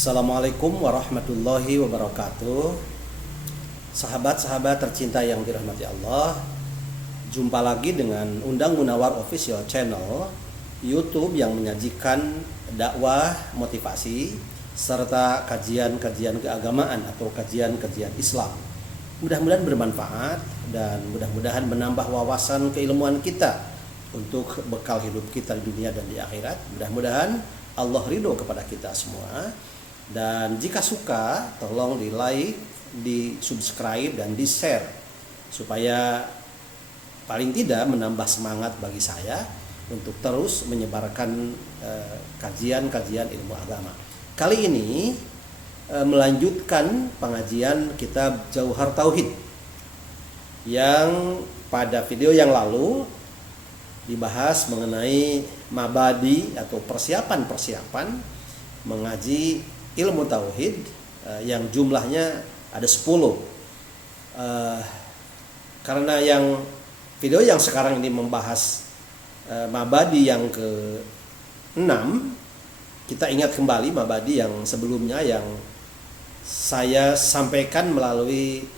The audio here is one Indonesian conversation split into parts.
Assalamualaikum warahmatullahi wabarakatuh. Sahabat-sahabat tercinta yang dirahmati Allah, jumpa lagi dengan Undang Munawar Official Channel YouTube yang menyajikan dakwah, motivasi, serta kajian-kajian keagamaan atau kajian-kajian Islam. Mudah-mudahan bermanfaat dan mudah-mudahan menambah wawasan keilmuan kita untuk bekal hidup kita di dunia dan di akhirat. Mudah-mudahan Allah ridho kepada kita semua. Dan jika suka, tolong di like, di subscribe, dan di share supaya paling tidak menambah semangat bagi saya untuk terus menyebarkan kajian-kajian ilmu agama. Kali ini melanjutkan pengajian kitab Jauhar Tauhid yang pada video yang lalu dibahas mengenai mabadi atau persiapan-persiapan mengaji ilmu tauhid yang jumlahnya ada 10. Karena yang video yang sekarang ini membahas mabadi yang ke-6, kita ingat kembali mabadi yang sebelumnya yang saya sampaikan melalui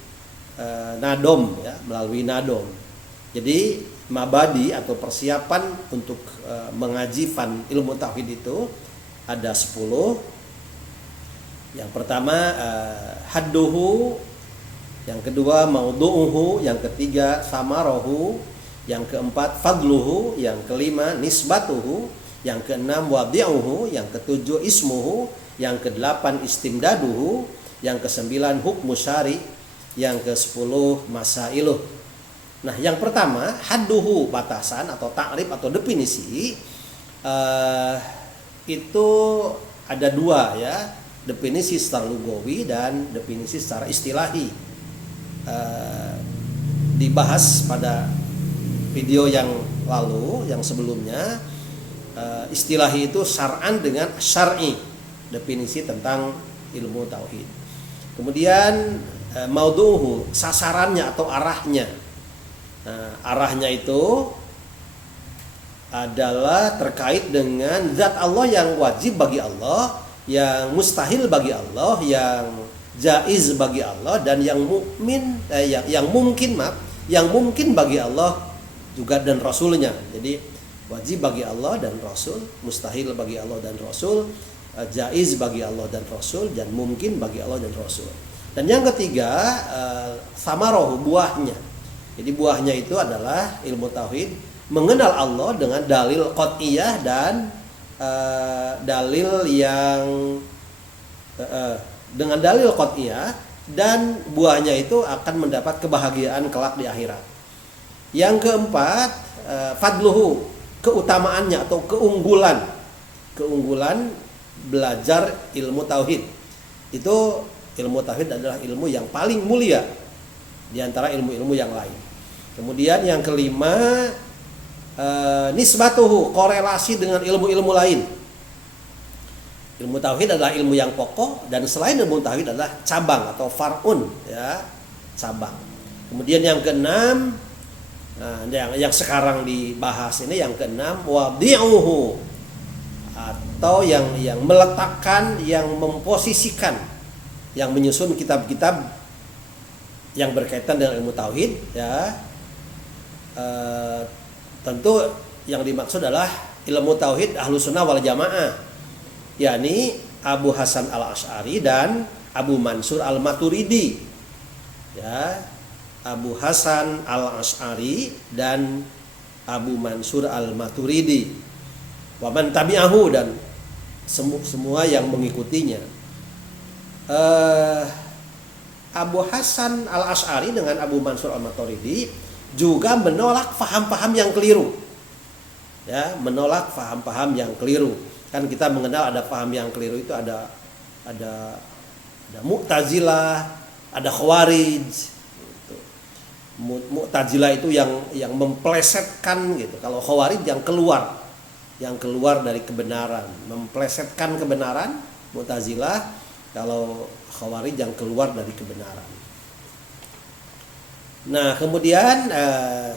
nadom ya, melalui nadom. Jadi mabadi atau persiapan untuk mengaji fan ilmu tauhid itu ada 10. Yang pertama hadduhu, yang kedua maudu'uhu, yang ketiga samarohu, yang keempat fadluhu, yang kelima nisbatuhu, yang keenam wadi'uhu, yang ketujuh ismuhu, yang kedelapan istimdaduhu, yang kesembilan hukmu syari, yang ke-10 masailuh. Nah, yang pertama hadduhu, batasan atau ta'rif atau definisi, itu ada dua ya, definisi secara lugawi dan definisi secara istilahi. Dibahas pada video yang lalu, yang sebelumnya. Istilahi itu syar'an dengan syar'i, definisi tentang ilmu tauhid. Kemudian maudu'uhu, sasarannya atau arahnya. Arahnya itu adalah terkait dengan zat Allah yang wajib bagi Allah, yang mustahil bagi Allah, yang jaiz bagi Allah, dan yang mungkin bagi Allah juga dan Rasulnya. Jadi wajib bagi Allah dan Rasul, mustahil bagi Allah dan Rasul, jaiz bagi Allah dan Rasul, dan mungkin bagi Allah dan Rasul. Dan yang ketiga samarohu, buahnya. Jadi buahnya itu adalah ilmu tauhid, mengenal Allah dengan dalil qat'iyah dan dalil yang dengan dalil qat'iyah, dan buahnya itu akan mendapat kebahagiaan kelak di akhirat. Yang keempat fadluhu, keutamaannya atau keunggulan belajar ilmu tauhid. Itu ilmu tauhid adalah ilmu yang paling mulia di antara ilmu-ilmu yang lain. Kemudian yang kelima nisbatuhu, korelasi dengan ilmu-ilmu lain. Ilmu tauhid adalah ilmu yang pokok, dan selain ilmu tauhid adalah cabang atau far'un ya, cabang. Kemudian yang keenam, yang sekarang dibahas ini yang keenam wadi'uhu, atau yang meletakkan, yang memposisikan, yang menyusun kitab-kitab yang berkaitan dengan ilmu tauhid ya. Tentu yang dimaksud adalah ilmu tauhid Ahlus Sunnah wal Jamaah, yakni Abu Hasan al-Asy'ari dan Abu Mansur al-Maturidi. Ya, Abu Hasan al-Asy'ari dan Abu Mansur al-Maturidi. Wa man tabi'ahu, dan semua yang mengikutinya. Abu Hasan al-Asy'ari dengan Abu Mansur al-Maturidi juga menolak paham-paham yang keliru. Ya, menolak paham-paham yang keliru. Kan kita mengenal ada paham yang keliru itu ada Mu'tazilah, ada Khawarij. Gitu. Mu'tazilah itu yang memplesetkan gitu. Kalau Khawarij yang keluar dari kebenaran, memplesetkan kebenaran. Mu'tazilah, kalau Khawarij yang keluar dari kebenaran. Nah, kemudian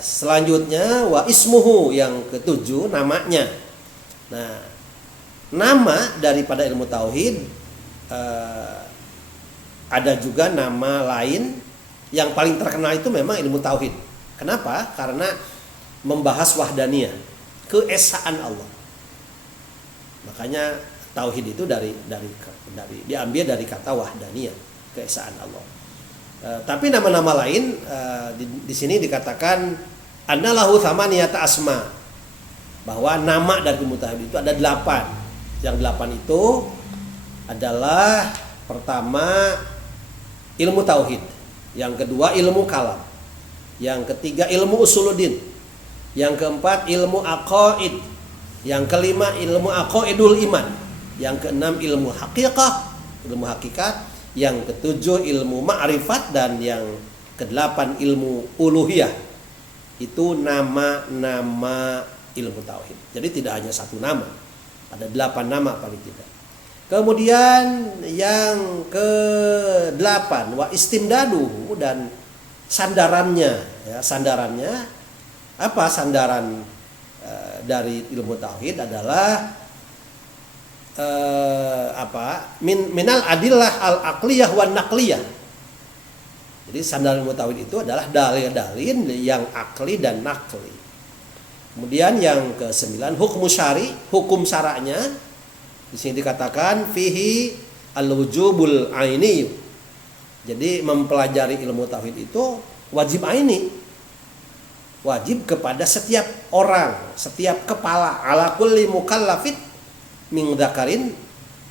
selanjutnya wa ismuhu, yang ketujuh namanya. Nah, nama daripada ilmu tauhid ada juga nama lain yang paling terkenal itu memang ilmu tauhid. Kenapa? Karena membahas wahdaniyah, keesaan Allah. Makanya tauhid itu dari diambil dari kata wahdaniyah, keesaan Allah. Tapi nama-nama lain di sini dikatakan annalahu thamaniyata asma, bahwa nama dari ilmu tauhid itu ada 8. Yang 8 itu adalah pertama ilmu tauhid, yang kedua ilmu kalam, yang ketiga ilmu usuluddin, yang keempat ilmu aqaid, yang kelima ilmu aqaidul iman, yang keenam ilmu hakikat, yang ketujuh ilmu ma'rifat, dan yang kedelapan ilmu uluhiyah. Itu nama-nama ilmu tauhid. Jadi tidak hanya satu nama, ada 8 nama paling tidak. Kemudian yang ke-8 wa istimdaduhu, dan sandarannya, ya, sandarannya apa? Sandaran dari ilmu tauhid adalah minal adillah al aqliyah wan naqliyah. Jadi sandaran ilmu tauhid itu adalah dalil-dalil yang akli dan nakli. Kemudian yang ke-9 hukum syari, hukum syara'nya. Di sini dikatakan fihi al-wujubul aini. Jadi mempelajari ilmu tauhid itu wajib aini. Wajib kepada setiap orang, setiap kepala, ala kulli mukallafin min dzakarin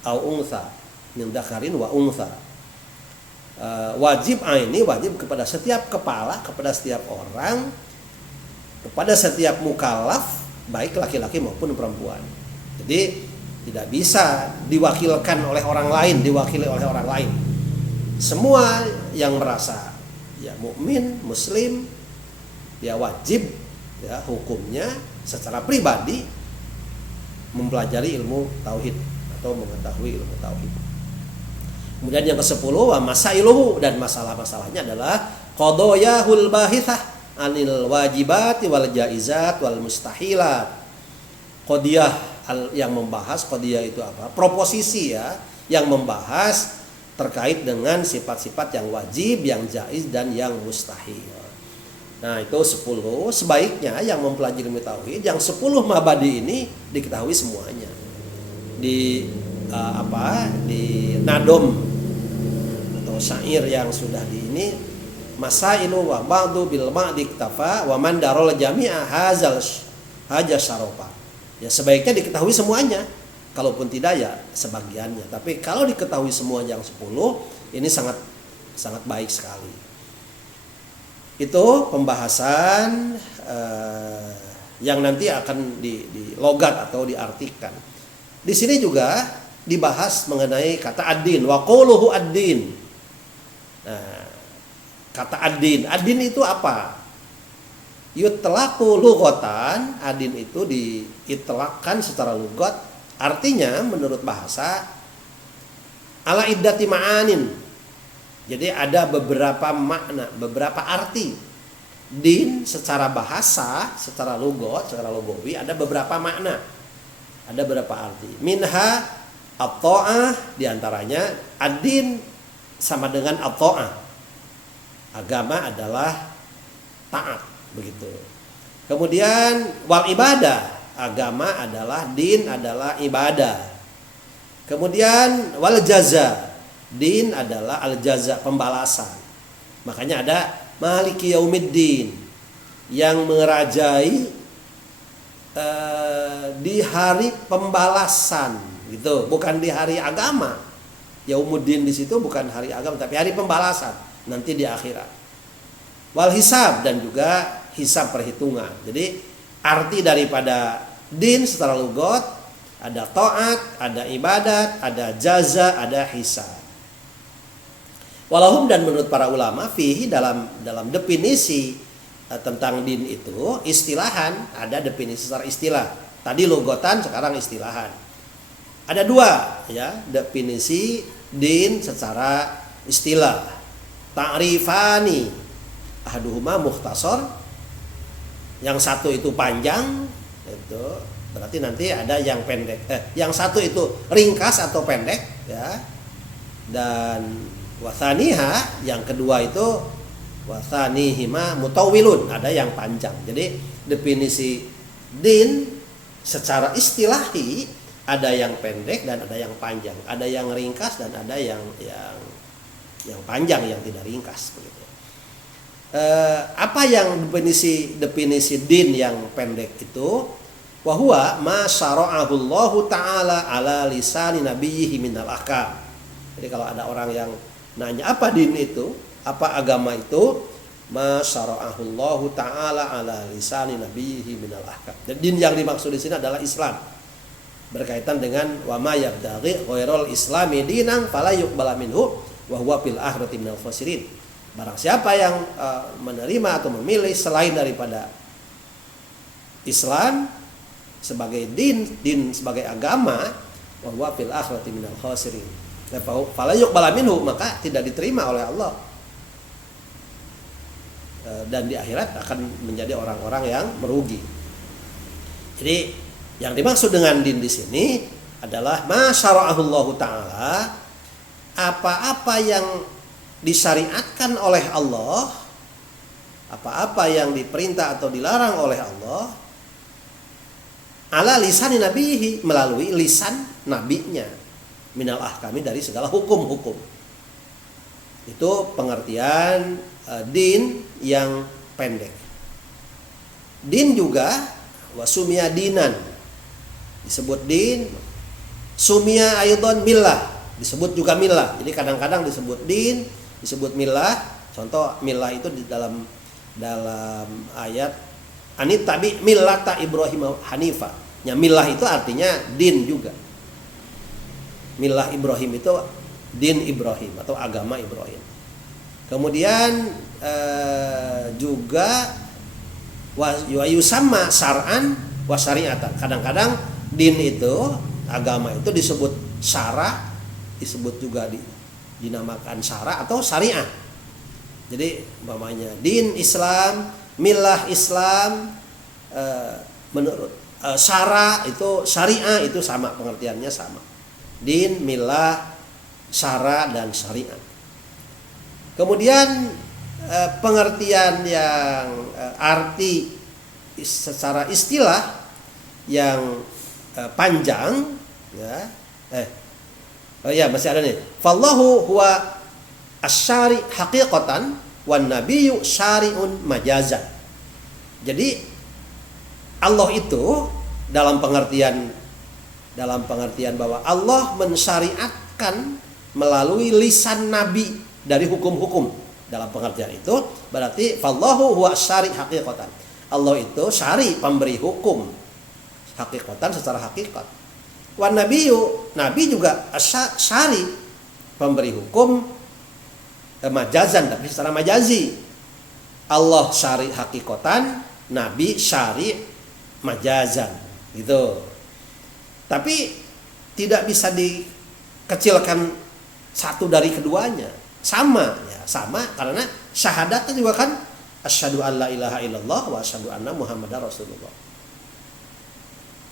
au unsa, min dzakarin wa unsa. Wajib aini, wajib kepada setiap kepala, kepada setiap orang, kepada setiap mukallaf, baik laki-laki maupun perempuan. Jadi tidak bisa diwakili oleh orang lain. Semua yang merasa ya mukmin, muslim, ya wajib, ya hukumnya secara pribadi mempelajari ilmu tauhid atau mengetahui ilmu tauhid. Kemudian yang ke-10 wa masailuhu, dan masalah-masalahnya adalah qadayahul bahithah anil wajibati wal jaizat wal mustahilat. Qadiyah yang membahas, qadiyah itu apa? Proposisi, ya, yang membahas terkait dengan sifat-sifat yang wajib, yang jaiz, dan yang mustahil. Nah, itu 10. Sebaiknya yang mempelajari ilmu tauhid, yang 10 mabadi ini diketahui semuanya. Di di nadom atau syair yang sudah di ini, masailu wa ba'du bil ma'di iktafa wa man darul jami'a haja syarofa. Ya, sebaiknya diketahui semuanya. Kalaupun tidak, ya sebagiannya. Tapi kalau diketahui semua yang 10, ini sangat baik sekali. Itu pembahasan yang nanti akan di logat atau diartikan. Di sini juga dibahas mengenai kata ad-din, wa qawluhu ad-din. Nah, kata ad-din itu apa? Yutlaqu lughatan, ad-din itu diitlaqkan secara lugat, artinya menurut bahasa ala iddati ma'anin. Jadi ada beberapa makna, beberapa arti. Din secara bahasa, secara lugot, secara logawi ada beberapa makna. Ada beberapa arti. Minha at-ta'ah, diantaranya ad-din sama dengan at-ta'ah. Agama adalah taat, begitu. Kemudian wal ibadah, agama adalah, din adalah ibadah. Kemudian wal jaza, din adalah al jaza, pembalasan. Makanya ada maliki yaumiddin, yang merajai di hari pembalasan, gitu, bukan di hari agama. Yaumuddin di situ bukan hari agama, tapi hari pembalasan nanti di akhirat. Wal hisab, dan juga hisab perhitungan. Jadi arti daripada din secara lugat ada taat, ada ibadat, ada jaza, ada hisab. Walahum, dan menurut para ulama fihi dalam definisi tentang din itu istilahan, ada definisi secara istilah. Tadi lugatan, sekarang istilahan. Ada dua ya definisi din secara istilah. Ta'rifani ahaduhuma mukhtasar, yang satu itu panjang, itu berarti nanti ada yang pendek. Yang satu itu ringkas atau pendek ya. Dan wasaniha, yang kedua itu wasanihima mutawilun, ada yang panjang. Jadi definisi din secara istilahi ada yang pendek dan ada yang panjang, ada yang ringkas dan ada yang panjang, yang tidak ringkas begitu. Apa yang definisi din yang pendek itu? Wa huwa ma syara'ahu Allah taala ala lisani nabiyhi minal ahkam. Jadi kalau ada orang yang nanya apa din itu, apa agama itu, ma syara'ahu Allah taala ala lisani nabiyhi minal ahkam. Dan din yang dimaksud di sini adalah Islam. Berkaitan dengan wa ma yabtaghi ghairal islami dinan fala yuqbala minhu wa huwa fil akhirati minal khasirin. Barang siapa yang menerima atau memilih selain daripada Islam sebagai din sebagai agama, wa huwa fil akhirati minal khasirin. Fala yuqbala minhu, maka tidak diterima oleh Allah. Dan di akhirat akan menjadi orang-orang yang merugi. Jadi yang dimaksud dengan din di sini adalah ma syara'ahullahu taala, apa-apa yang disyariatkan oleh Allah, apa-apa yang diperintah atau dilarang oleh Allah, ala lisani nabihi, melalui lisan nabinya, minal ahkami, dari segala hukum-hukum. Itu pengertian din yang pendek. Din juga wasumia dinan, disebut din, sumia aidon millah, disebut juga millah. Jadi kadang-kadang disebut din, disebut millah. Contoh millah itu di dalam ayat anittabi millata Ibrahim Hanifah. Ya, millah itu artinya din juga. Millah Ibrahim itu din Ibrahim atau agama Ibrahim. Kemudian juga wa yusamma syar'an wa syari'atan. Kadang-kadang din itu, agama itu disebut syara, disebut juga dinamakan syara atau syariah. Jadi umpamanya din Islam, millah Islam, menurut syara itu syariah, itu sama pengertiannya sama. Din, millah, syara dan syariah. Kemudian pengertian yang arti secara istilah yang panjang ya, masih ada nih. Fallahu huwa asyari haqiqatan wan nabiyyu syari'un majazan. Jadi Allah itu dalam pengertian bahwa Allah mensyariatkan melalui lisan nabi dari hukum-hukum. Dalam pengertian itu berarti fallahu huwa syari haqiqatan. Allah itu syari, pemberi hukum, haqiqatan secara hakikat. Wan nabiyyu, nabi juga syari, pemberi hukum majazan, tapi secara majazi. Allah syari haqiqatan, nabi syari majazan, gitu. Tapi tidak bisa dikecilkan satu dari keduanya. Sama karena syahadat juga kan asyhadu alla ilaha illallah wa asyhadu anna muhammadar rasulullah.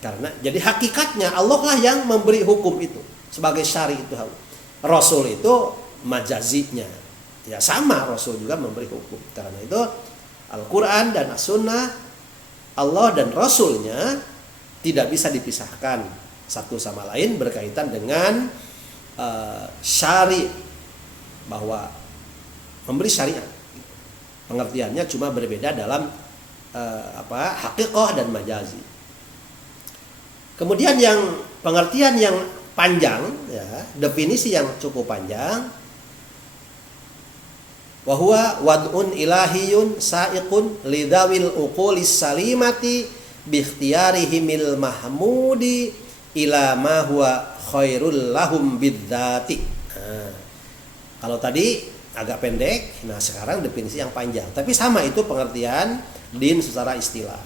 Karena jadi hakikatnya Allah lah yang memberi hukum itu sebagai syari itu. Rasul itu majazinya. Ya sama, Rasul juga memberi hukum. Karena itu Al-Qur'an dan As-Sunnah, Allah dan Rasulnya tidak bisa dipisahkan satu sama lain berkaitan dengan syari, bahwa memberi syariat. Pengertiannya cuma berbeda dalam haqiqah dan majazi. Kemudian yang pengertian yang panjang, ya, definisi yang cukup panjang, wa huwa wad'un ilahiyun sa'iqun lidawil uqulis salimati bi ikhtiyarihimil mahmudi ila ma huwa khairul lahum bidzati. Nah, kalau tadi agak pendek, nah sekarang definisi yang panjang. Tapi sama itu pengertian din secara istilah.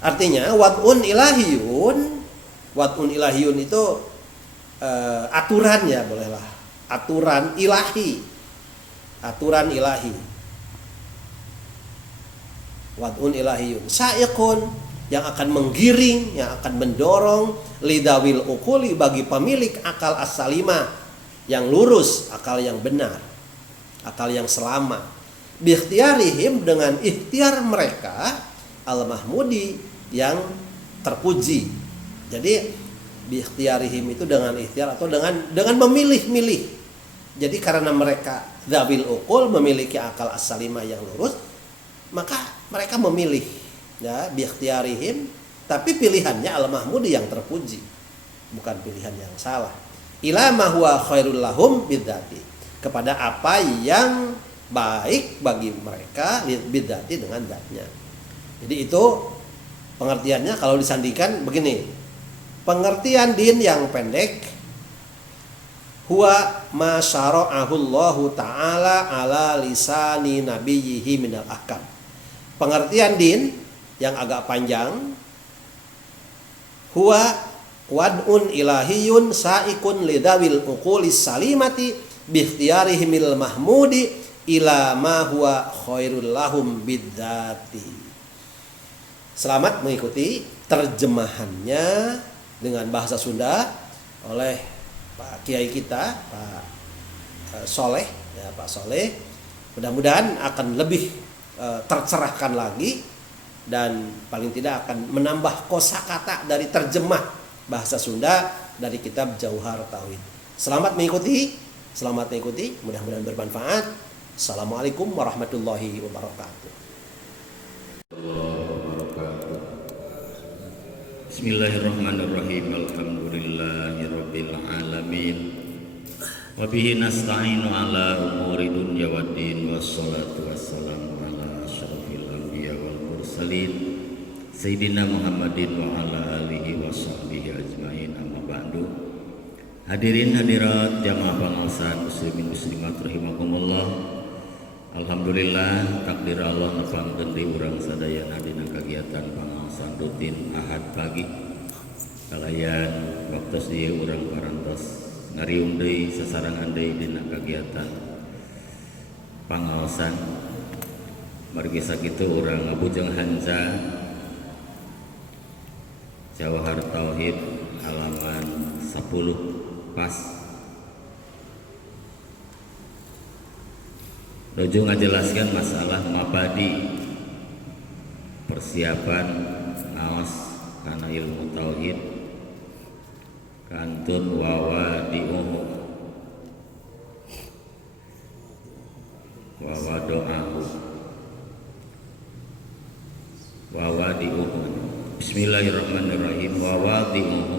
Artinya wad'un ilahiyun itu aturan ya bolehlah. Aturan ilahi. Wad'un ilahiyun sa'iqun, yang akan menggiring, yang akan mendorong lidawil uquli, bagi pemilik akal as-salimah yang lurus, akal yang benar, akal yang selamat, bi ikhtiyarihim, dengan ikhtiar mereka, al-mahmudi, yang terpuji. Jadi bi ikhtiyarihim itu dengan ikhtiar atau dengan memilih-milih. Jadi karena mereka dzawil uqul, memiliki akal as-salimah yang lurus, maka mereka memilih ya bi ikhtiyarihim, tapi pilihannya al-mahmudi yang terpuji, bukan pilihan yang salah. Ila ma huwa khairul lahum bidzati, kepada apa yang baik bagi mereka bidzati, dengan zatnya. Jadi itu pengertiannya. Kalau disandingkan begini, pengertian din yang pendek, huwa ma syara'ahu Allahu ta'ala ala lisani nabiyhi minal ahkam. Pengertian din yang agak panjang, huwa wad'un ilahiyun sa'ikun lidawil uqulis salimati bi ikhtiyarihimil mahmudi ila ma huwa khairul lahum bidzati. Selamat mengikuti terjemahannya dengan bahasa Sunda oleh Pak Kiai kita, Pak Soleh ya, Pak Soleh. Mudah-mudahan akan lebih tercerahkan lagi, dan paling tidak akan menambah kosakata dari terjemah bahasa Sunda dari kitab Jauhar Tauhid. Selamat mengikuti, mudah-mudahan bermanfaat. Assalamualaikum warahmatullahi wabarakatuh. Bismillahirrahmanirrahim. Alhamdulillahirabbil alamin. Wa bihi nasta'inu ala umuri dunya waddin, wassalatu wassalamu ala asyrafil anbiya wal mursalin Sayyidina Muhammadin wa ala alihi wa sahbihi ajmain, amma ba'du. Hadirin hadirat jamaah pangausan muslimin muslimat rahimakumullah. Alhamdulillah takdir Allah nepangkeun deui urang sadayana dina kagiatan pangausan rutin Ahad pagi. Kalayan waktos dieu urang parantos ngariung deui sasarangan deui dina kagiatan pangausan. Margi sakitu urang ngabujeng hanca Jauhar Tauhid halaman 10 pas. Dojo ngajelaskan masalah mabadi, persiapan naos kana ilmu tauhid, kantun wawadi'uhu wawado'ahu wawadi'uhu. Bismillahirrahmanirrahim. Wawadi'uhu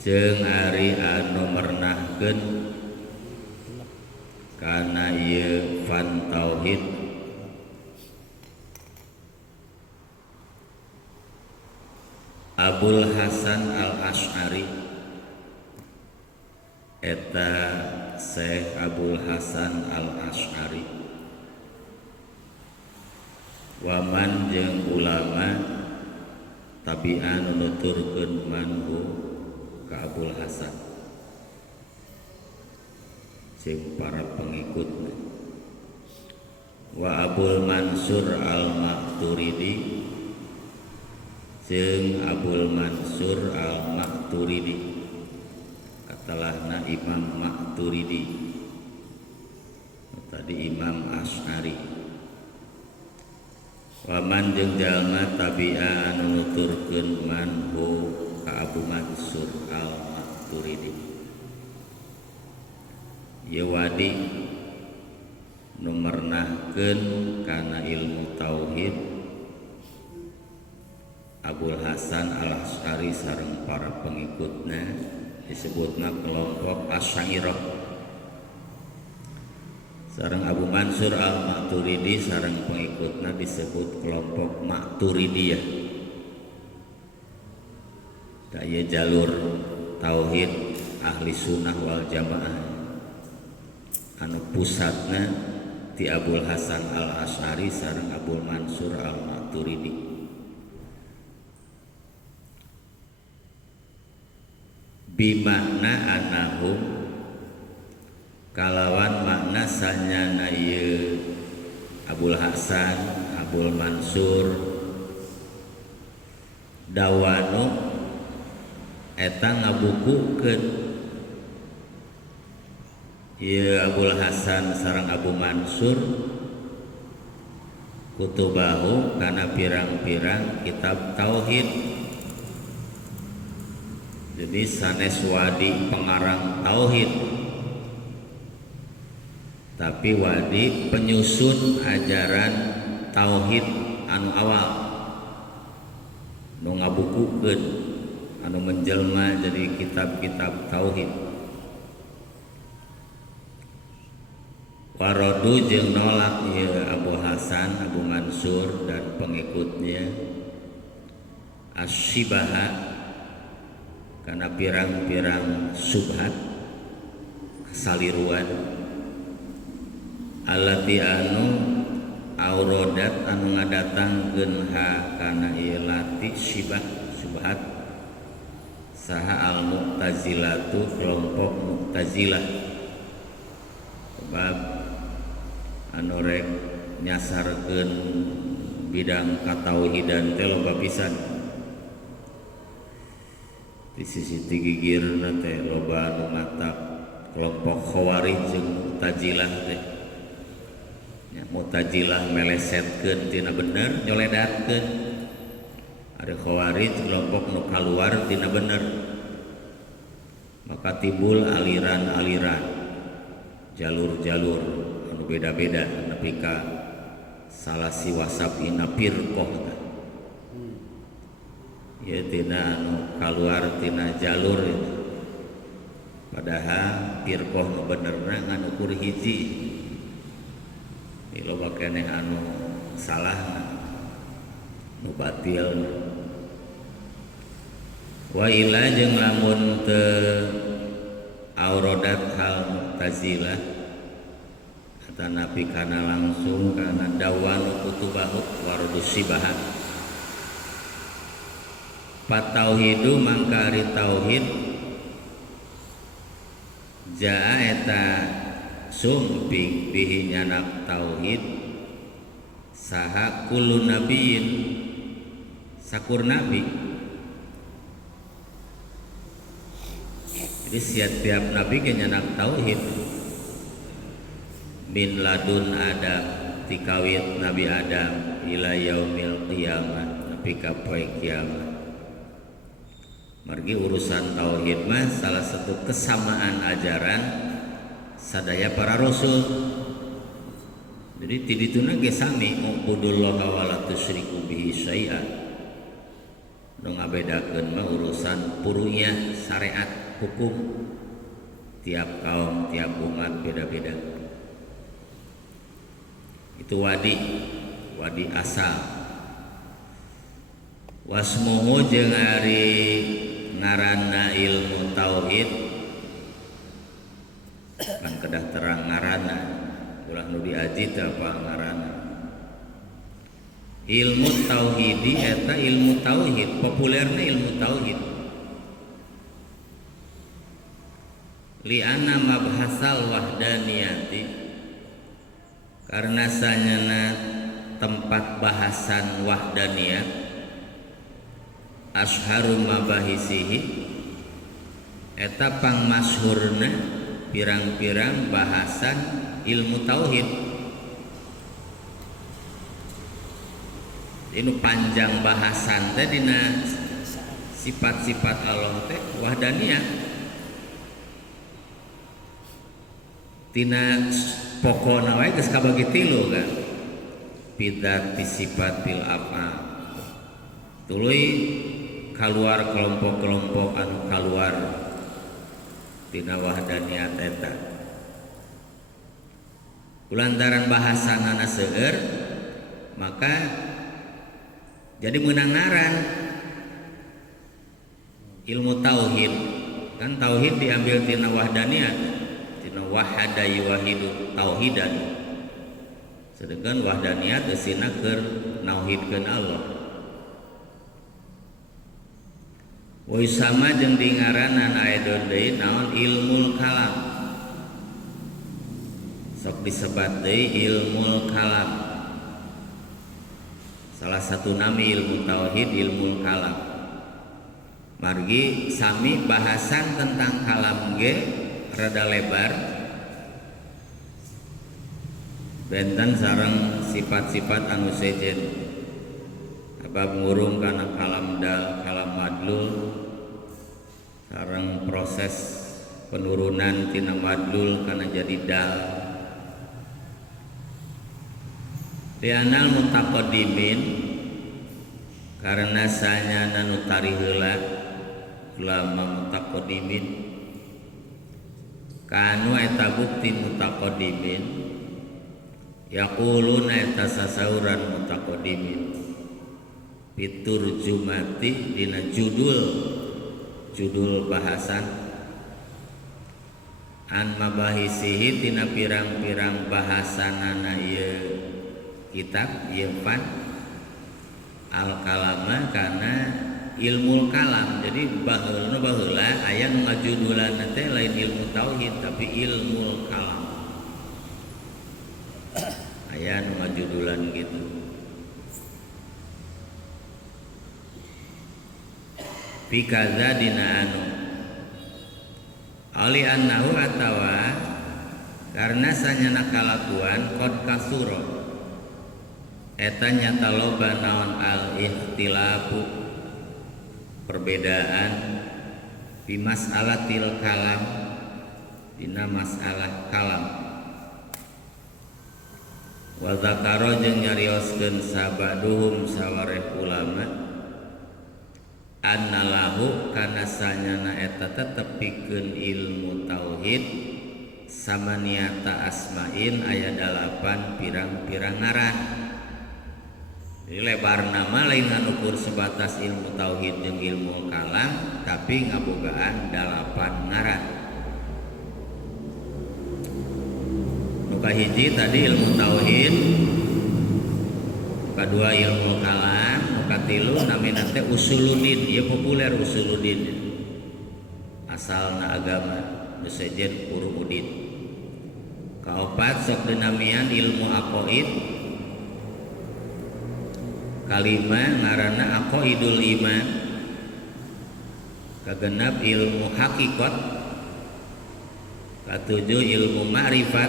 jeung ari anu mernahkeun kana ieu fan tauhid Abul Hasan Al-Asy'ari, eta Syekh Abul Hasan Al-Asy'ari, waman jeung ulama tabi'an nuturkeun manhu ka Abul Hasan jeung para pengikutna. Wa Abul Mansur Al-Maturidi jeung Abul Mansur Al-Maturidi, katalahna Imam Maturidi, tadi Imam Asy'ari. Waman jeung jalma tabi'a anu nuturkeun manhu ka Abu Mansur Al-Maturidi. Ieu wadi nu mernahkeun kana ilmu tauhid Abul Hasan Al-Asy'ari sareng para pengikutna disebutna kelompok Asy'ariyah. sareng Abu Mansur al-Maturidi sareng pengikutna disebut kelompok Maturidiyah. Daya jalur tauhid ahli sunnah wal jamaah anu pusatna ti Abul Hasan al Asy'ari sareng Abul Mansur al Maturidi. Bimakna anahum kalawan makna sanyana ieu Abul Hasan Abul Mansur dawanu eta ngabukukeun ieu Abul Hasan sareng Abu Mansur kutubahu kana pirang-pirang kitab tauhid. Jadi sanes wadi pengarang tauhid, tapi wadi penyusun ajaran tauhid anu awal, nu ngabukukeun, anu menjelma jadi kitab-kitab tauhid. Warodu jeung nolak ieu Abu Hasan, Abu Mansur dan pengikutnya asyibaha karena pirang-pirang subhat kesaliruan alati anu aurodat anu ngadatangkeun ha kana ieu lati syibah subhat saha al mu'tazilatu kelompok mu'tazilah sebab anu rek nyasarkeun bidang katauhidan teh loba pisan. Di sisi tigigirna teh loba anu ngatak kelompok Khawarij jeung Mu'tazilah teh. Ya, Mu'tazilah melesetkeun tina bener nyoledatkeun. Ada Khawarij kelompok nu kaluar tina bener. Maka timbul aliran-aliran jalur-jalur anu beda-beda nepi ka salasi wasabina firqah. Ya tina anu kaluar tina jalur itu. Padahal firqah nu benerna ngan ukur hiji. Ieu loba keneh anu salah nu batil. Wa ila jeung lamun teu aurodat hal mu'tazilah eta napi kana langsung kana dawan kutubahu warudu sibaha. Patauhidu mangkari tauhid jaa eta sumping bihi nyanak tauhid saha kullu nabiyyin sakur nabi. Jadi setiap nabi ge nyanak tauhid min ladun Adam tikawit Nabi Adam ila yaumil qiyamah nepi ka poe kiamat. Margi urusan tauhid mah salah satu kesamaan ajaran sadaya para rasul. Jadi tidituna ge sami ubudullaha wa la tusyriku bihi syai'a. Nu ngabedakeun mah urusan purunya syariat hukum tiap kaum tiap umat beda-beda. Itu wadi asal. Wasmuhu jeung ari ngaranna ilmu tauhid kan kedah terang ngaranna ulah nu diaji teh apa ngaranna ilmu tauhidi eta ilmu tauhid populerna ilmu tauhid li anna mabhasal wahdaniyati karena sanyana tempat bahasan wahdaniyah asharu mabahisihi eta pangmasyhurna pirang-pirang bahasan ilmu tauhid. Ini panjang bahasan teh dina sifat-sifat Allah teh wahdaniyah. Tina pokona wae geus kabagi tilu kan. Bidat sifat bil af'al. Tuluy kaluar kelompok-kelompok anu kaluar tina wahdaniyat eta kulantaran bahasanana seueur maka jadi meunang ngaran ilmu tauhid. Kan tauhid diambil tina wahdaniyah, tina wahada yuwahidu tauhidan. Sedangkan wahdaniyah eusina keur nauhidkeun Allah. Wa sama jeung dingaranan ayeuna deui naon ilmul kalam. Sok disebat deui ilmul kalam. Salah satu nami ilmu tauhid ilmul kalam. Margi sami bahasan tentang kalam ge rada lebar. Benten sareng sifat-sifat anu sejen. Abab ngurung kana kalam dal, kalam madlul. Sareng proses penurunan tina madlul kana jadi dal. Lianal mutaqaddimin karena sanya nanu tari heula ulama mutaqaddimin kanu eta bukti mutaqaddimin yaquluna eta sasauran mutaqaddimin fitur jumati dina judul bahasan an mabahisihi tina pirang-pirang bahasanana ieu kitab ieu fan al kalama kana ilmu kalam. Jadi baheula aya nu ngajudulan teh lain ilmu tauhid tapi ilmu kalam. Aya nu ngajudulan gitu. Fi kaza dina anu ali annahu atawa karena sanyana kalakuan qad kasura eta nyata loba naon al ikhtilafu perbedaan fi mas'alatil kalam dina masalah kalam wa zakara jeung nyarioskeun sabaduhum sawareh ulama annalahu kana sanyana eta tetep pikeun ilmu tauhid samaniata asmain aya 8 pirang-pirang ngaran. Jadi lebar nama lain ngukur sebatas ilmu tauhid jeung ilmu kalam tapi ngabogaan 8 ngaran. Nu kahiji tadi ilmu tauhid, kedua ilmu kalam, nu katilu namina teh usuluddin, ieu populer usuluddin. Asalna agama nu sejen urumuddin. Kaopat sok dinamian ilmu aqaid. Kalima ngaranna aqaidul iman. Kagenap ilmu hakikat. Katujuh ilmu ma'rifat.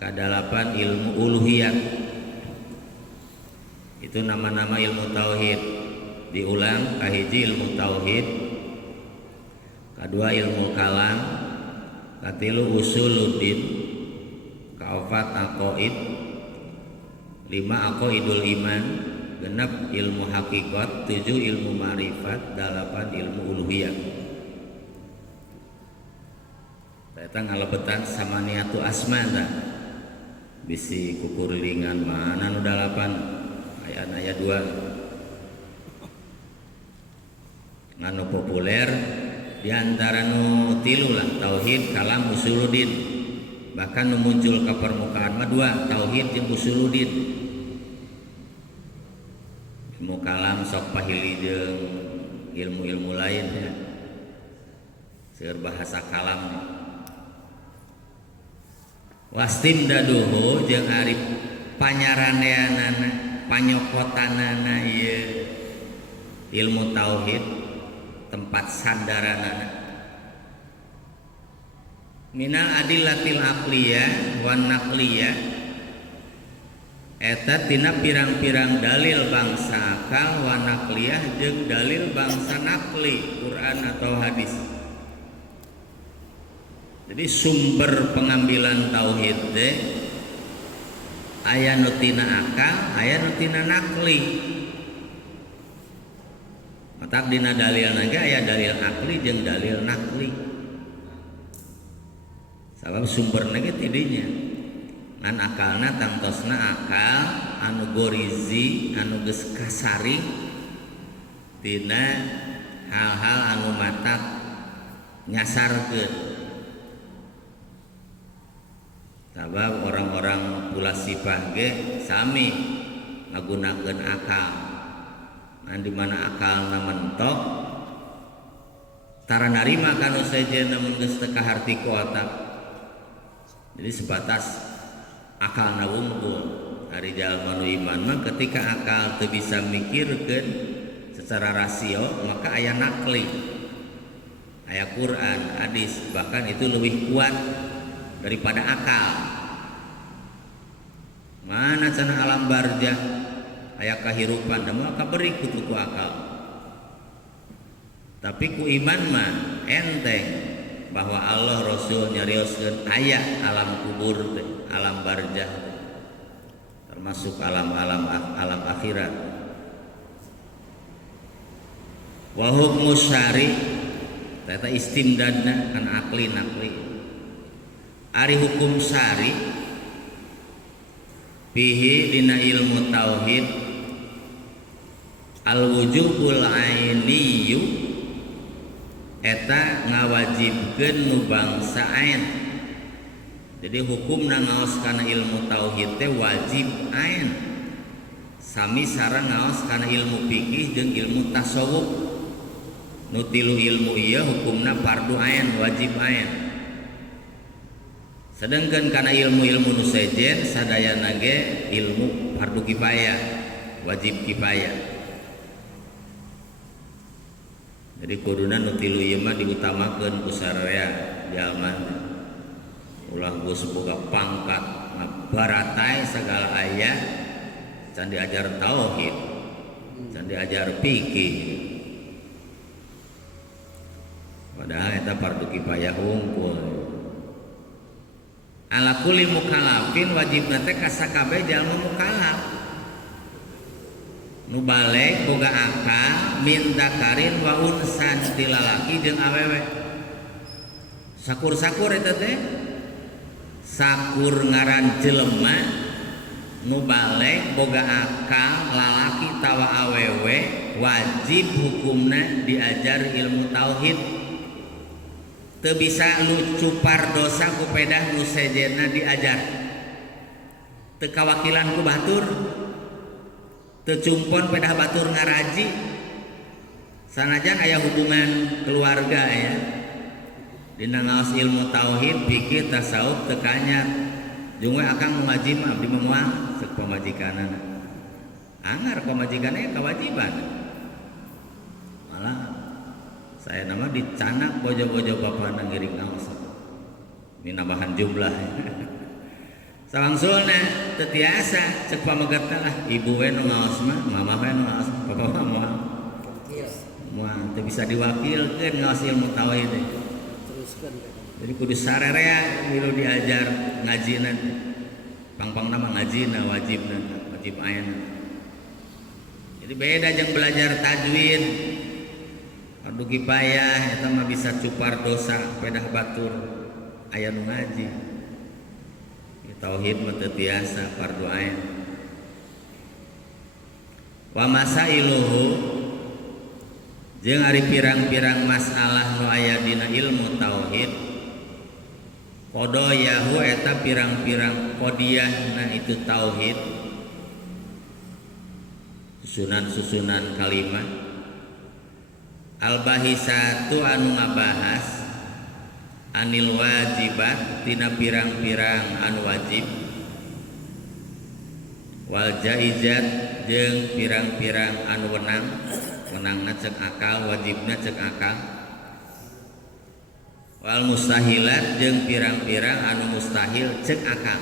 Kadalapan ilmu uluhiyat. Itu nama-nama ilmu tauhid. Diulang kahiji ilmu tauhid, kedua ilmu kalam, katilu usuluddin, kaopat aqaid, 5 aqaidul iman, genap ilmu hakikat, 7 ilmu ma'rifat, 8 ilmu uluhiyah. Eta ngalebetan samaniatu asmana. Bisi kukurilingan mana nu 8 aya 2. Nganu populer diantara nu tilu lah tauhid, kalam, usuluddin. Bahkan nu muncul ke permukaan mah 2 tauhid jeung usuluddin. Ilmu kalam sok pahili jeung ilmu-ilmu lain ya. Seueur bahasa kalam. Wastimdaduhu jeung ari panyaraneanana, panyokotanana ieu ilmu tauhid tempat sandaranana. Minal adillatil aqliyah wan naqliyah eta tina pirang-pirang dalil bangsa akal wa naqliyah jeung dalil bangsa naqli Quran atau hadis. Jadi sumber pengambilan tauhid teh aya nu tina akal, aya nu tina naqli. Matak dina dalil naga aya dalil akli jeung dalil naqli. Sabab sumberna ge ti dinya. an akalna tangtosna akal anu gorizi anu geus kasaring tina hal-hal anu matak nyasarkeun. Sabab orang-orang pula sifah ge sami ngagunakeun akal. Nah, di mana akalna mentok tara narima kanu sejenna mun geus teu kaharti ku otak. Jadi sebatas akalna wungkul. Ari jalma nu iman mah ketika akal teu bisa mikirkeun secara rasio maka aya nakli. Aya Quran, hadis, bahkan itu lebih kuat daripada akal. Mana cenah alam barjah aya kahirupan da maka beri ku akal. Tapi ku iman mah enteng bahwa Allah Rasul nyarioskeun aya alam kubur teh, alam barjah teh. Termasuk alam akhirat. Wa hukmu syari eta istimdadna kan akli nakli. Ari hukum syari fihi dina ilmu tauhid al wujubul ainiyyu eta ngawajibkeun nu bangsa ain. Jadi hukumna ngaos kana ilmu tauhid teh wajib ain. Sami sareng ngaos kana ilmu fikih jeung ilmu tasawuf. Nu tilu ilmu ieu hukumna fardu ain, wajib ain. Sedangkan kana ilmu-ilmu nu sejen sadayana ge ilmu fardu kifayah, wajib kifayah. Jadi kuduna nu tilu ieu mah diutamakeun ku sararea jalma. Ulah geus boga pangkat baratai segala aya can diajar tauhid, can diajar fikih. Padahal eta fardu kifayah hungkul. Ala kulli mukallafin wajibna teh ka sakabeh jalma mukallaf. Nu balik boga akal min dzakarin wa unsan ti lalaki jeung awewe. Sakur-sakur eta teh sakur ngaran jelema nu balik boga akal lalaki tawa awewe wajib hukumna diajar ilmu tauhid. Teu bisa nu cupar dosa ku pedah nu sejenna diajar. Teu kawakilan ku batur. Teu cumpon pedah batur ngaraji. Sanajan aya hubungan keluarga ya. Dina ngaos ilmu tauhid, fikih, tasawuf teu kanyar. Jeung we akang wajib abdi moal ceuk pamajikanana. Angar pamajikanana kewajiban. Malah saya nama dicanak bojo-bojo bapana ngiring ngaos. Minabahan jumlah. Salangsulna teu tiasa ceuk pameget lah ibu we nu ngaos mah, mama we nu ngaos, papa mah moal. Moal teu bisa diwakilkeun ngaos ilmu tauhid. Teruskeun. Jadi kudu sarerea milu diajar ngajina. Pang-pang nama ngajina wajibna, wajib ayeuna. Jadi beda jeung belajar tajwid. Fardu kifayah eta mah bisa cupar dosa pedah batur aya nu ngaji. Tauhid mah teu tiasa fardu ain. Wa masailuhu jeung ari pirang-pirang masalah nu aya dina ilmu tauhid qodoyahu eta pirang-pirang qodiyahna itu tauhid susunan-susunan kalimat al-bahisatu anu ngabahas anil wajibat tina pirang-pirang anu wajib wal jaizat jeung pirang-pirang anu wenangna ceuk akal wajibna ceuk akal wal mustahilat jeung pirang-pirang anu mustahil ceuk akal.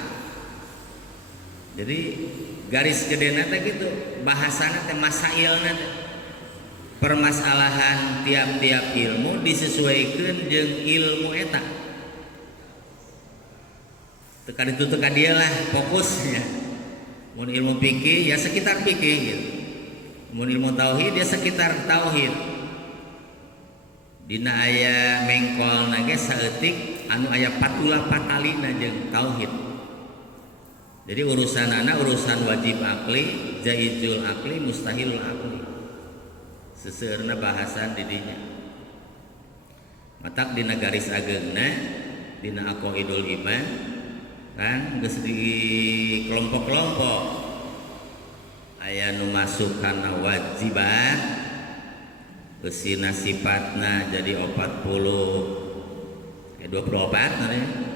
Jadi garis gedena teh kitu bahasana teh masailna teh permasalahan tiap-tiap ilmu disesuaikan jeung ilmu eta. Teka ditu teka dia lah fokusnya. Mun ilmu fikih ya sekitar fikih gitu. Mun ilmu tauhid ya sekitar tauhid. Dina aya mengkol nage saeutik anu aya patula patalina jeung tauhid. Jadi urusan anak urusan wajib akli, jaizul akli, mustahilul akli. Seseueurna bahasan didinya. Matak dina garis ageungna dina aqaidul iman kan geus di kelompok-kelompok. Aya nu masuk kana wajibat, eusina sifatna jadi 24 nya.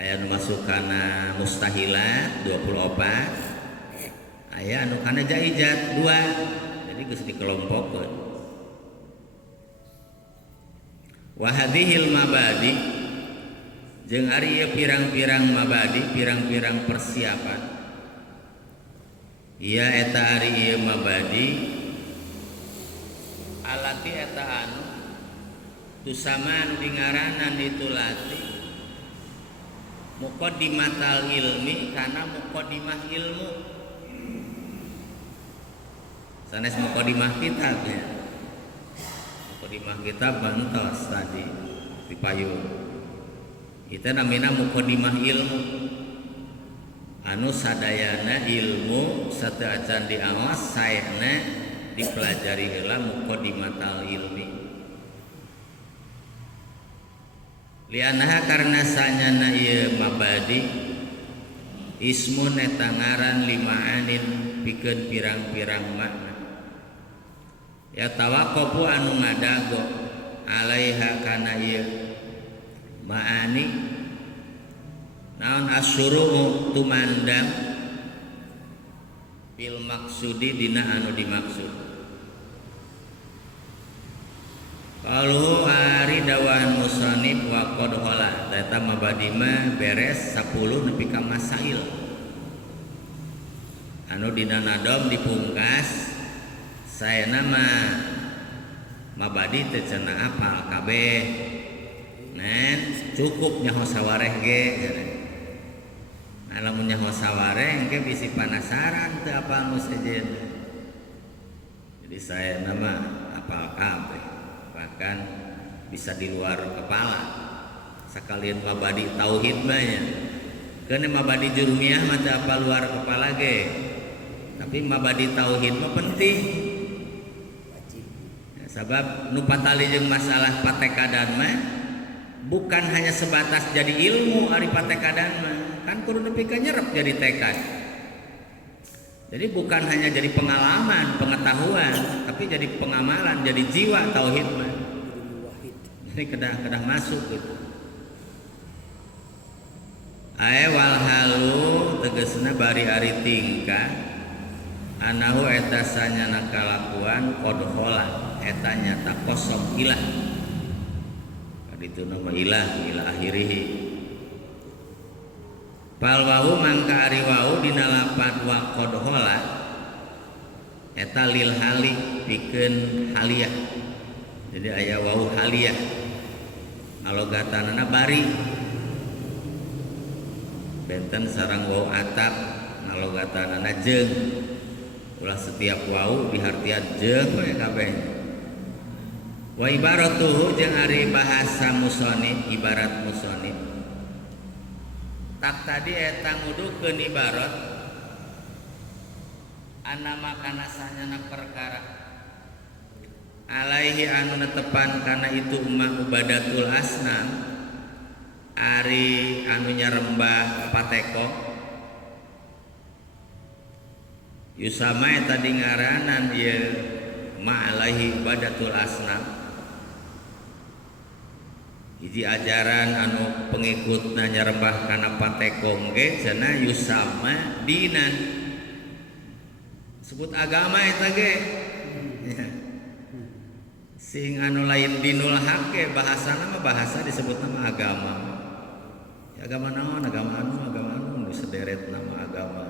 Aya nu masuk kana mustahilat 24, aya anu kana jaizat 2. Jadi geus dikelompokkeun. Wa hadhil mabadi jeung ari ieu pirang-pirang mabadi, pirang-pirang persiapan. Ia eta ari ieu mabadi alati eta anu tusama anu dingaranan ditulati muqaddimatal ilmi kana muqaddimah ilmu. Sanes muqaddimah kitab ya. Muqaddimah kitab bantos tadi dipayung. Itu namina muqaddimah ilmu. Anu sadayana ilmu sateu acan diawas saena dipelajari heula muqaddimatal ilmi. Lianaha karena sanyana ieu mabadi ismun eta ngaran limaanin pikeun pirang-pirang makna. Ya tawaqqafu anu ngadago alaiha kana ieu maani naon asyuru tumandang bil maksudi dina anu dimaksud. Kalau ari dawahan musannif wa qad hala eta mabadi mah beres 10 nepi ka masail. Anu dina nadom dipungkas saena mah mabadi teu cenah apal kabeh. Nen cukup nyaho sawareh ge. Nah, lamun nyaho sawareh engke bisi panasaran teu apal nu sejen. Jadi saena mah apal kabeh. Bahkan bisa di luar kepala sekalian mabadi tauhid banyak karena mabadi jurumiyah mah teu apa luar kepala ge tapi mabadi tauhid mah penting ya, sabab nu patali jeung masalah patekadan mah bukan hanya sebatas jadi ilmu ari patekadan mah kan kudu nepi ka nyerep jadi tekad. Jadi bukan hanya jadi pengalaman, pengetahuan, tapi jadi pengamalan, jadi jiwa tauhid mah. Jadi kedah masuk gitu. Ae wal halu tegasna bari ari tingkah anahu eta sanyana kalakuan qad khala eta nyata kosong ilah. Kaditu nama ilah ila akhirih. Pal wau mangka ari wau dina lapat wa qad khala eta lil hali pikeun haliyah. Jadi aya wau haliyah ngalogatanana bari benten sareng wau atap ngalogatanana jeung ulah setiap wau dihartian jeung we kabeh. Wa ibaratuhu jeung ari bahasa musannif ibarat musannif tak tadi eta ngudukeun ibarat anama kana sanyana perkara alaihi anu netepan kana itu umah ubadatul asnam ari anu nyarembah pateko yusama eta dingaranan ieu ma alaihi ubadatul asnam. Hiji ajaran anu pengikutna nyarembah kana patekong ge cenah yusama dinan. Sebut agama eta ge. Sing anu lain dinul haq ge bahasana mah bahasa disebut nama agama. Ya, agama naon? Agama anu sederet nama agama.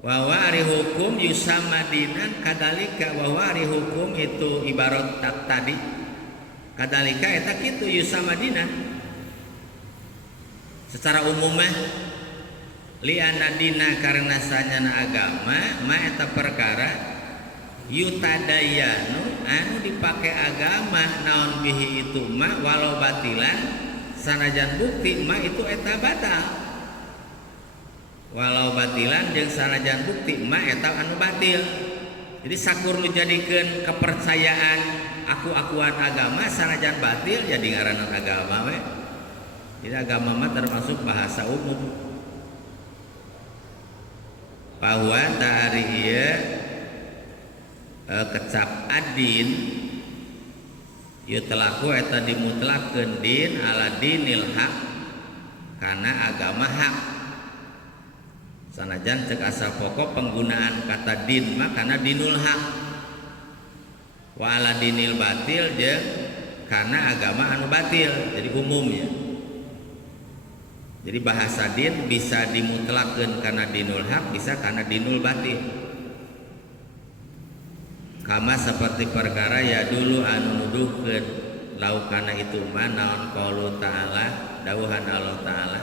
Wa wari hukum yusama dinan kadalika wa wari hukum itu ibarat tak tadi. Kadalika eta kitu yusama dinan secara umum mah liana dina karena sanyana agama ma eta perkara yutadayanu anu dipake agama naon bihi itu ma walau batilan sanajan bukti ma itu eta batal walau batilan jeung sanajan bukti mah eta anu batil. Jadi sakur nu jadikeun kepercayaan aku-akuan agama sanajan batil jadi ngaranna agama we. Jadi agama mah termasuk bahasa umum. Bahwa tari ieu kecap adin ieu telaku eta dimutlakeun din ala dinil haq kana agama hak. Sanajan cek asa pokok penggunaan kata din mah kana dinul haq. Wa ala dinil batil jeung kana agama anu batil. Jadi umumnya. Jadi bahasa din bisa dimutlakeun kana dinul haq, bisa kana dinul batil. Kama seperti perkara ya dulu anu nuduhkeun laukana itu mah naon qaulu ta'ala dawuhan Allah ta'ala.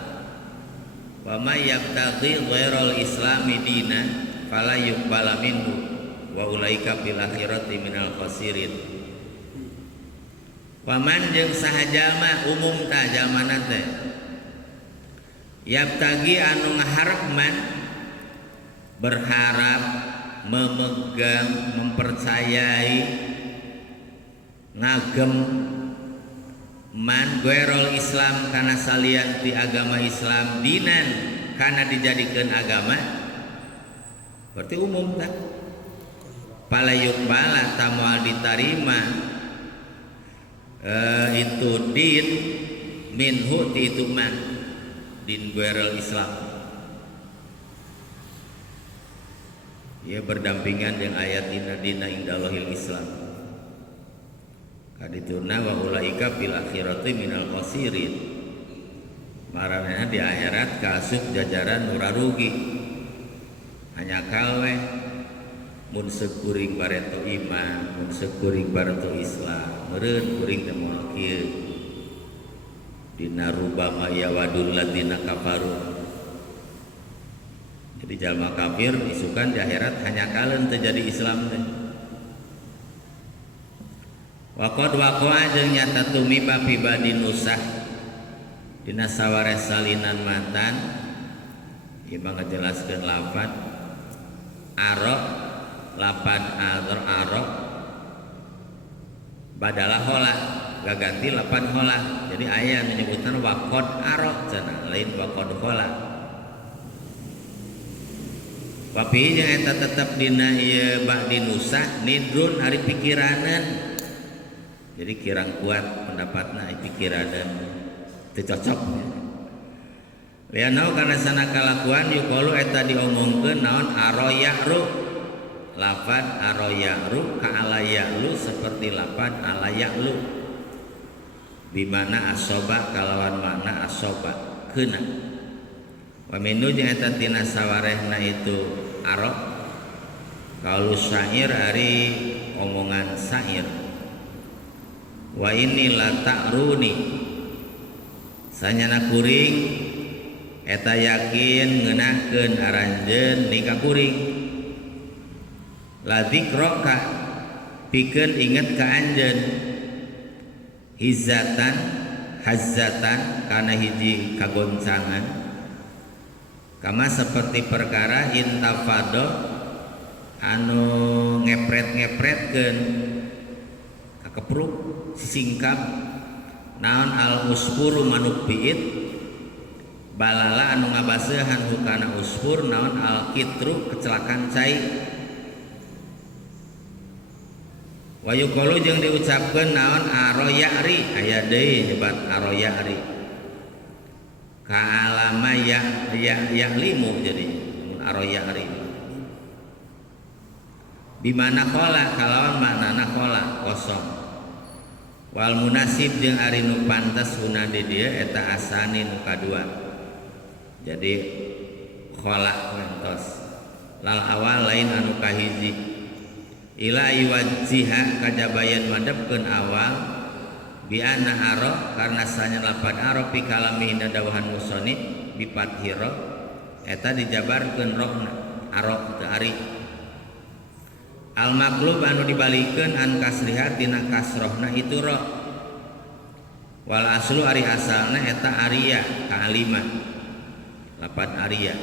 Wa may yabtaghi ghairal islami dinan fala yuqbala minhu wa ulaika fil akhirati minal khasirin. Paman jeung sahajalma umum ta jalmana teh yabtagi anu ngaharepman berharap memegang mempercayai ngagem man ghairul Islam kana salian ti agama Islam dinan kana dijadikeun agama berarti umum kan palayuk bala tamual ditarima itu din minhu ti itu man din ghairul Islam. Ia berdampingan dengan ayat inna dina indallahil Islam. Kadituna wa ulaika fil akhirati minal khasirin. Maranehna di akhirat kasuk jajaran nu rugi. Hanya kalwe mun sekuring bareto iman, mun sekuring bareto Islam, meureun kuring teh moal kieu. Dina rubama yawadul ladina kafaru. Jadi jalma kafir isukan di akhirat hanya kalen terjadi Islam teh. Waqad waqa'a jeung nyata tumiba pribadi nusah dina sawares salinan mantan ieu mah ngajelaskeun lafaz arok lapan arok badalah hola gaganti lapan hola. Jadi aya menyebutkan waqad arok cenah lain waqad hola. Tapi jeung eta tetep dina ieu ba'di nusah nidrun ari pikiranan. Jadi kirang kuat pendapatna pikiranan teu cocok. Lianau kana sana kalakuan yuqalu eta diomongkeun naon aroya'ru. Lafad aroya'ru ka alaya'lu seperti lafad alaya'lu. Bimana asoba kalawan makna asoba keuna. Wa minu jeung eta tina sawarehna itu arok kaulu syair ari omongan syair. Wa inni la ta'runi sanyana kuring eta yakin ngeunakeun aranjeun nika kuring la dzikraka pikeun inget ka anjeun hizatan hazzatan kana hiji kagoncangan kama seperti perkara intafado anu ngepret-ngepretkeun kakepruk sisingkap naon al usfuru manuk biit balala anu ngabaseuhan hukana usfur naon al kitru kecelakaan cai wa yuqalu jeung diucapkeun naon aroya'ri aya deui nyebat aroya'ri ka alama ya limu jadi aroya'ri bimana khola kalawan maknana khola kosong wal munasib jeung ari nu pantes huna di dieu eta asani nu kadua jadi khola wentos lal awal lain anu kahiji ila iwajiha kajabayan madepkeun awal bi anna aro karna sanya lapan aro pi kalami inda dawuhan musannif bi fathira eta dijabarkeun rohna aro teu ari al maqlub anu dibalikeun an kasriha tina kasrohna itu ro wal aslu ari asalna eta aria ka alima lapan aria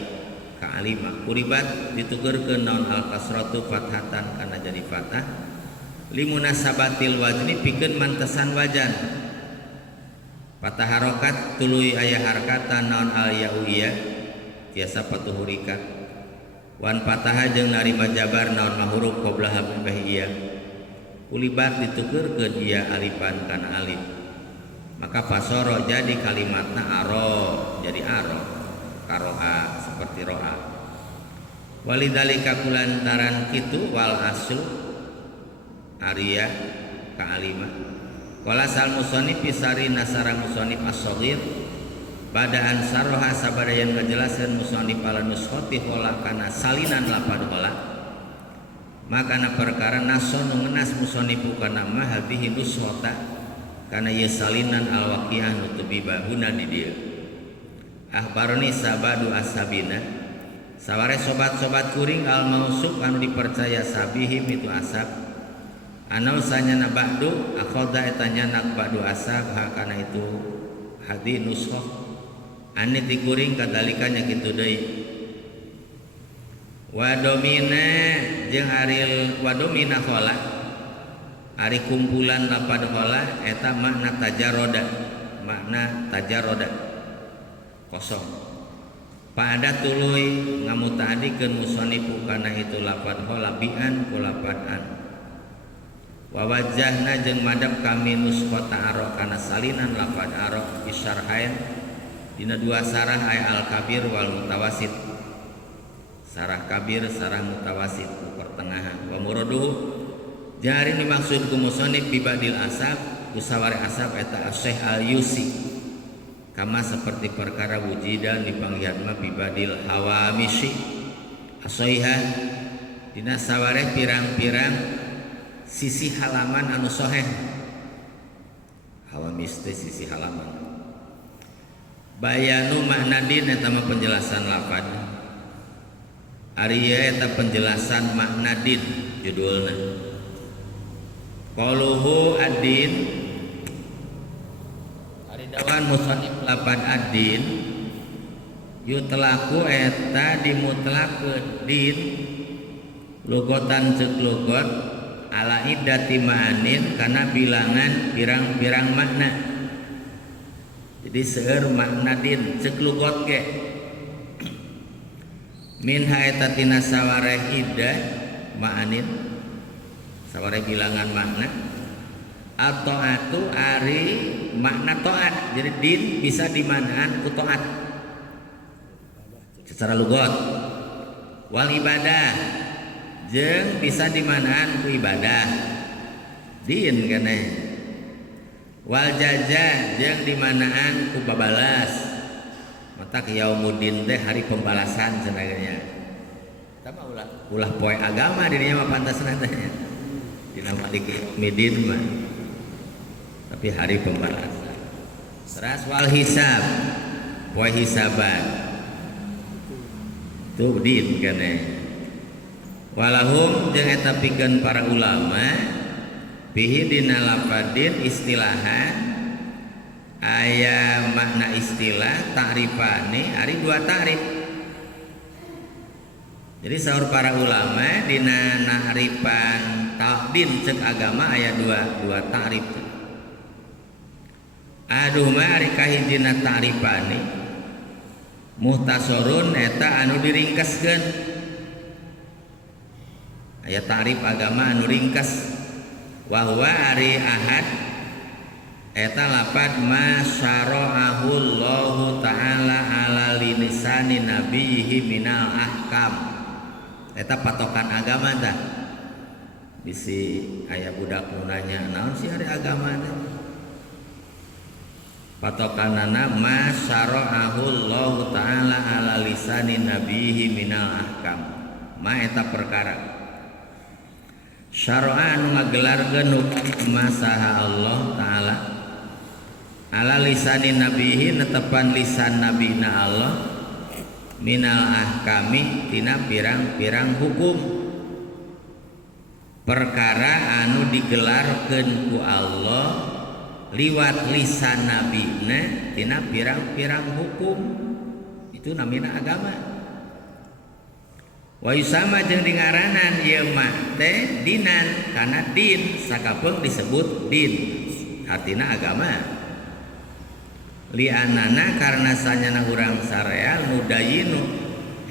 ka alima kulibat ditukerkeun naon al kasratu fathatan kana jadi fathah limunasabatil wazni pikeun mantesan wajan patah harokat tuluy aya harkatan naon al yauyah tiasa patuhurika wan pataha jeung narima jabar naon mahuruf qabla habibah iya kulibat ditukerkeun ieu alifan kana alif maka pasoro jadi kalimatna aro jadi aro karoa seperti roa walidalika kulantaran kitu wal aslu Arya ka alima qala sal musannif pisari nasara musannif as-shaghir badaan saroha sabadayan ngajelaseun musannif ala nuskhati hola kana salinan lapad hola makana perkara nason ngenas musannif kana ma hadhihi nuskhata kana ye salinan al-waqi'ah nutubi bahuna di dieu akhbaroni sabadu ashabina saware sobat-sobat kuring al-mausuf anu dipercaya sabihim itu asab anau sanyana ba'du akhoda etanya nak ba'du asab hakana itu hadi nushoh ane tikuring kadalikanya kitu deui wadomina jeung aril wadomina khola ari kumpulan lapad khola eta makna tajaroda kosong pada tuluy ngamutaadikeun musanifu kana itu lapad khola bi'an ku lapad an wa wajahna jeung madhab kami nuskhata aro kana salinan lafad aro bisyarhain dina dua sarah ay al kabir wal mutawasit sarah kabir sarah mutawasit pertengahan wa muraduhu jari dimaksud ku musannif bibadil asab usawari asab eta Syekh al yusi kama seperti perkara wujidan dipanggihan mah bibadil hawamisi asoiha dina sawareh pirang-pirang sisi halaman anu soheh hawamis teh sisi halaman bayanu maknadin eta mah penjelasan lafad ari eta penjelasan maknadin judulna qaluhu ad-din ari dawan musannif lafad ad-din yutlaku eta dimutlakeun din lugotan ceuk lugot ala iddati ma'anin kana bilangan pirang-pirang makna jadi seueur makna din ceuk lugot ge min haeta tina sawareh iddah ma'anin sawareh bilangan makna atau atu ari makna taat jadi din bisa dimanaan ku taat secara lugot wal ibadah jeung bisa dimanaan ku ibadah din kana wal jaza jeung dimanaan ku babalas mata yaumuddin teh hari pembalasan cenah tama ulah poe agama dirinya mah pantasna teh dina maliki yaumidin mah tapi hari pembalasan seras wal hisab poe hisaban tuh din kana walahum jeung eta pikeun para ulama bihi dina lafadin istilahan aya makna istilah ta'rifani ari dua ta'rif jadi saur para ulama dina na'rifan ta'din ceuk agama aya dua ta'rif aduh mah ari kahijina ta'rifani muhtasorun eta anu diringkeskeun aya ta'rif agama anu ringkas wa huwa ari ahad eta lafad ma syara'ahu Allahu ta'ala ala lisani nabiyhi minal ahkam eta patokan agama tah bisi aya budak nu nanya naon sih ari agama teh patokanana ma syara'ahu Allahu ta'ala ala lisani nabiyhi minal ahkam ma eta perkara syara'an ngagelarkeun masaha Allah taala ala lisani nabihi netepan lisan nabina Allah minal ahkami tina pirang-pirang hukum perkara anu digelarkeun ku Allah liwat lisan nabina tina pirang-pirang hukum itu namina agama Wa yusama jeung dingaranan ieu mah teh dinan kana din sakapeung disebut din artina agama li anana karna sanyana urang sareal nudayinu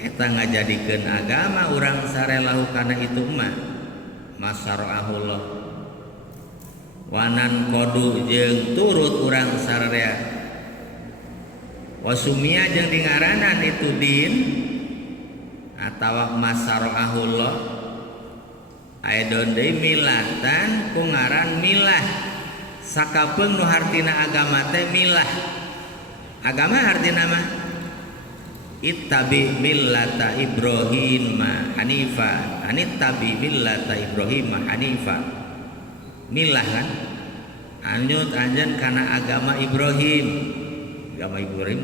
eta ngajadikeun agama urang sareal kana itu mah masarahullah wanan kodu jeung turut urang sareal wasumia jeung dingaranan itu din atawa masarahullah aidon deui milatan ku ngaran milah sakapeung nu hartina agama teh milah agama hartina mah ittabi millata Ibrahim hanifa anittabi millata Ibrahim hanifa milah kan anyut anjeun kana agama Ibrahim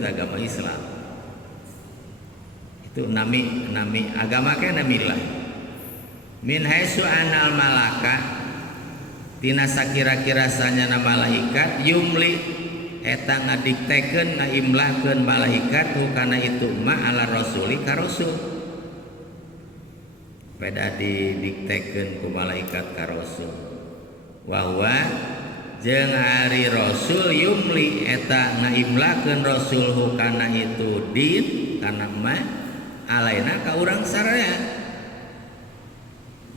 agama Islam itu nami agama kana milah min haitsu anal malaka tina sakira-kira sanyana malaikat yumli eta ngadiktekeun ngaimlahkeun malaikat kana itu ma ala rasuli ka rasul pada didiktekeun ku malaikat ka rasul wa jeung ari rasul yumli eta ngaimlahkeun rasul kana itu din kana ma alaina ka urang saraya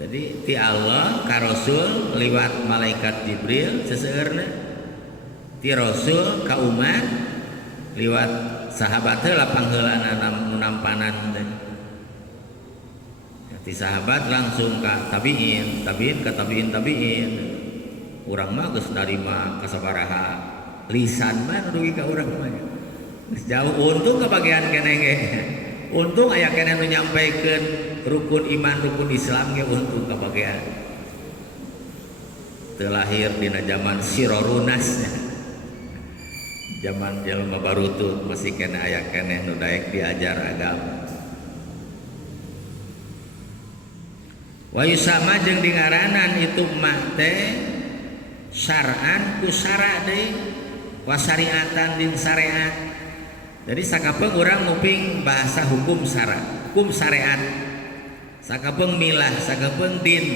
jadi ti Allah ka rasul liwat malaikat Jibril seseueurna ti rasul ka umat liwat sahabat heula pangheulana nampanan teh ti sahabat langsung ka tabiin ka tabiin urang mah geus narima kasabaraha lisan mah rugi ka urang mah geus jauh untung ka bagian keneh ge untung aya keneh nu nyampaikeun rukun iman rukun Islam ge untung ka bagian teu lahir dina zaman sirorunas zaman jelema barutut masih keneh aya keneh nu daek diajar agama wa yusama jeung dingaranan itu mah teh syar'an ku syara' deui wa syariatan din syariat jadi sakapeung urang nguping bahasa hukum syara' hukum syariat sakapeung milah sakapeung din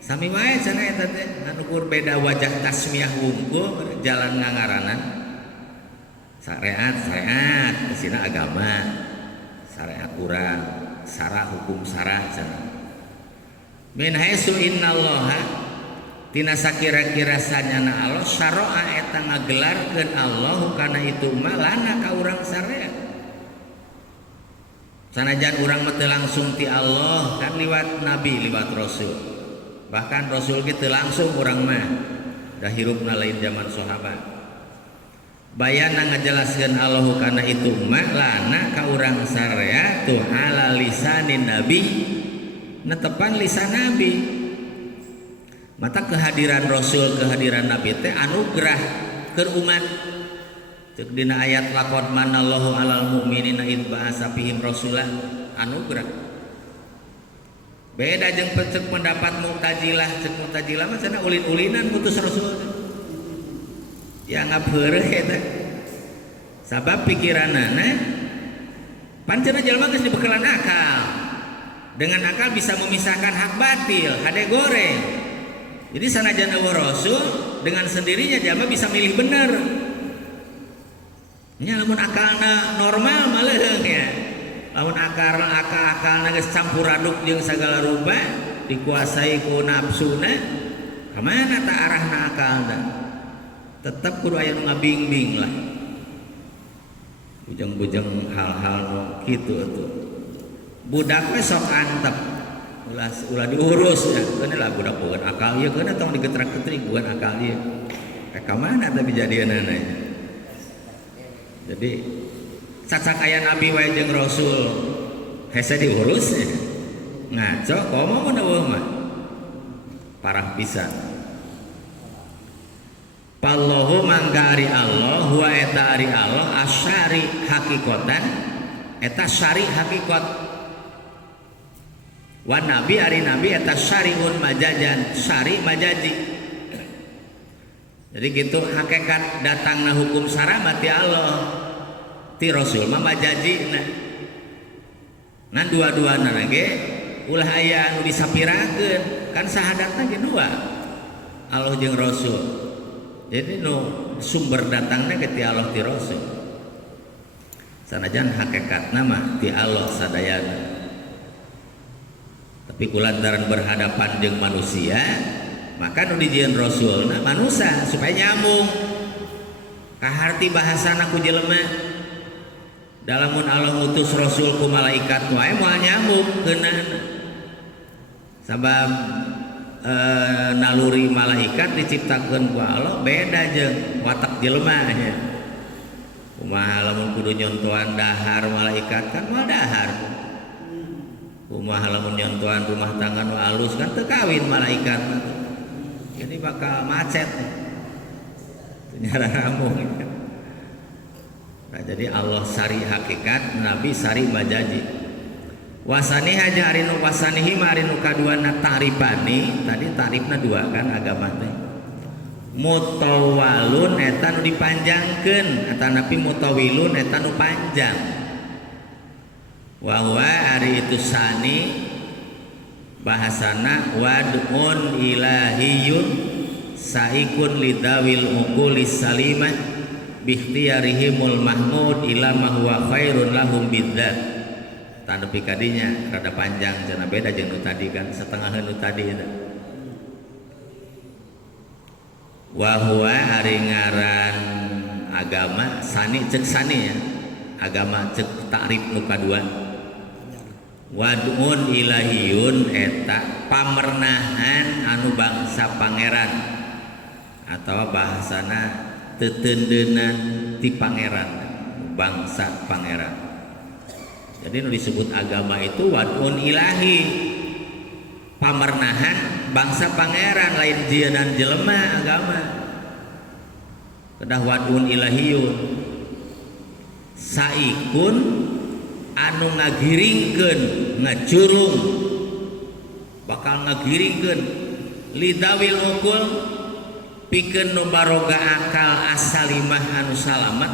sami wae cenah eta teh anu ukur beda wajah tasmiyah wungkul jalan ngangaranan syariat isina agama syariat urang syara' hukum syara' cenah min haitsu innallaha tina sakira-kira sanyana Allah syara'a eta ngagelarkeun Allah kana itu mah lana ka urang sarea sanajan urang mah teu langsung ti Allah kan liwat nabi liwat rasul bahkan rasul ge teu langsung urang mah da hirupna lain zaman sahabat bayana ngajelaskeun Allah kana itu mah lana ka urang sarea tu ala lisanin nabi netepan lisan nabi mata kehadiran Rasul kehadiran Nabi teh anugerah ke umat cek dina ayat laqad manallahu alal mu'minina id ba'asa fihim rasulah anugerah beda jeung cek pendapat Mu'tazilah cek Mu'tazilah mah cenah ulin-ulinan putus Rasul ya ngapeureuk eta sabab pikiranana pancena jalma geus dibekalan akal dengan akal bisa memisahkan hak batil hade goreng. Jadi sanajan eueuh rasul dengan sendirinya jalma bisa milih bener. Nya lamun akalna normal mah leuheung ya. Lamun akalna geus campur aduk jeung sagala rupa dikuasai ku nafsuna, ka mana ta arahna akalna? Tetep kudu aya nu ngabingbing lah. Bujang-bujang hal-hal nu kitu atuh. Budak we sok antep. Ulah diurus ya, kene lah budak bukan akal ieu kene tong digetrak-getrik bukan akal ieu. Ka mana tapi jadianana. Jadi cacak aya nabi wae jeung rasul hese diurus ya. Ngaco komo mun eueuh mah. Parah pisan. Pallahu mangkari Allah wa eta ari Allah asyari hakikatan eta syari hakikat. Wan nabi ari nabi eta syariun majajan syari majaji jadi gitu hakikat datangna hukum syara mati Allah ti rasul mah majajina Ngan dua-duana ge ulah aya anu disapirakeun kan sahadatna ge dua Allah jeung Rasul. Jadi nu sumber datangna ge ti Allah ti Rasul. Sanajan hakikatna mah ti Allah sadayana. Tapi kulantaran berhadapan jeung manusia, maka nu dijieun Rasulna manusia supaya nyambung kaharti bahasana ku jelema. Dalamun Allah ngutus Rasul ku malaikat wae moal nyambung keunana. Sabab naluri malaikat diciptakeun ku Allah beda jeung watak jelema nya. Kumaha lamun kudu nyontohan dahar malaikat kan moal dahar. Kumaha lamun nyontohan rumah tangga nu alus kan teu kawin malaikat. Jadi bakal macet. Nyara ramung. Nah, jadi Allah sari hakikat, Nabi sari majaji. Wasani haja arinu wasanihi marinu kaduana ta'rifani. Tadi ta'rifna dua kan agama teh. Mutawalun eta nu dipanjangkeun, eta napi mutawilun eta nu panjang. Wa huwa ari itu sani bahasana wad'un ilahiyun saikun lidawil uqulis salimah bikhtiyarihimul mahmud ila ma huwa khairun lahum bidzat. Tanepi kadinya rada panjang cenah beda jeung nu tadi kan setengah nu tadi eta. Wa huwa ari ngaran agama sani cek sani ya. Agama cek takrif nu kadua. Wad'un ilahiyun eta pamernahan anu bangsa pangeran atau bahasana tetendenan ti pangeran bangsa pangeran. Jadi nu disebut agama itu wad'un ilahi pamernahan bangsa pangeran lain jieunnan jelema agama. Kedah wad'un ilahiyun saikun anu ngagiringkeun ngacurung bakal ngagiringkeun lidawil ukul pikeun nu baroga akal asalimah anu salamet.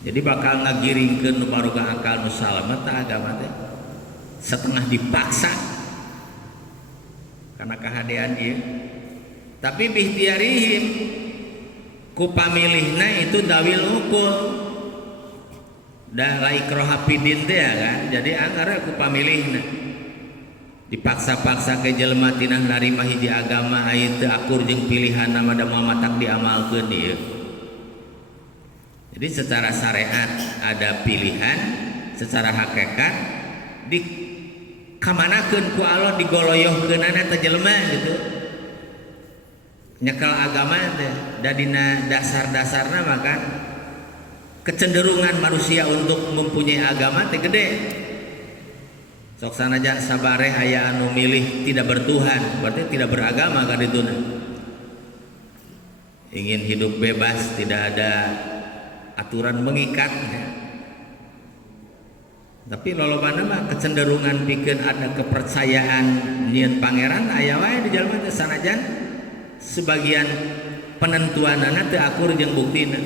Jadi bakal ngagiringkeun nu baroga akal nu salamet tah agama teh setengah dipaksa karena kahadean ieu. Tapi bihtiarihim ku pamilihna itu dawil ukul da la ikraha fidin teh ya kan. Jadi angkara ku pamilihna dipaksa-paksa ke jelema tina narima hiji agama aya teu akur jeung pilihan nama da Muhammad tak diamalkeun ieu. Jadi secara syariat ada pilihan, secara hakikat dikamanakeun ku Allah digoloyohkeunana teh jelema gitu. Nyekel agama teh da dina dasar-dasarna maka kecenderungan manusia untuk mempunyai agama teh gede. Sok sanajan sabareh aya anu milih tidak bertuhan, berarti tidak beragama kan itu. Ingin hidup bebas, tidak ada aturan mengikat. Tapi lolobana mah kecenderungan pikeun ada kepercayaan nyieun pangeran aya wae di jalma teh sanajan sebagian penentuanana teu akur jeung buktina.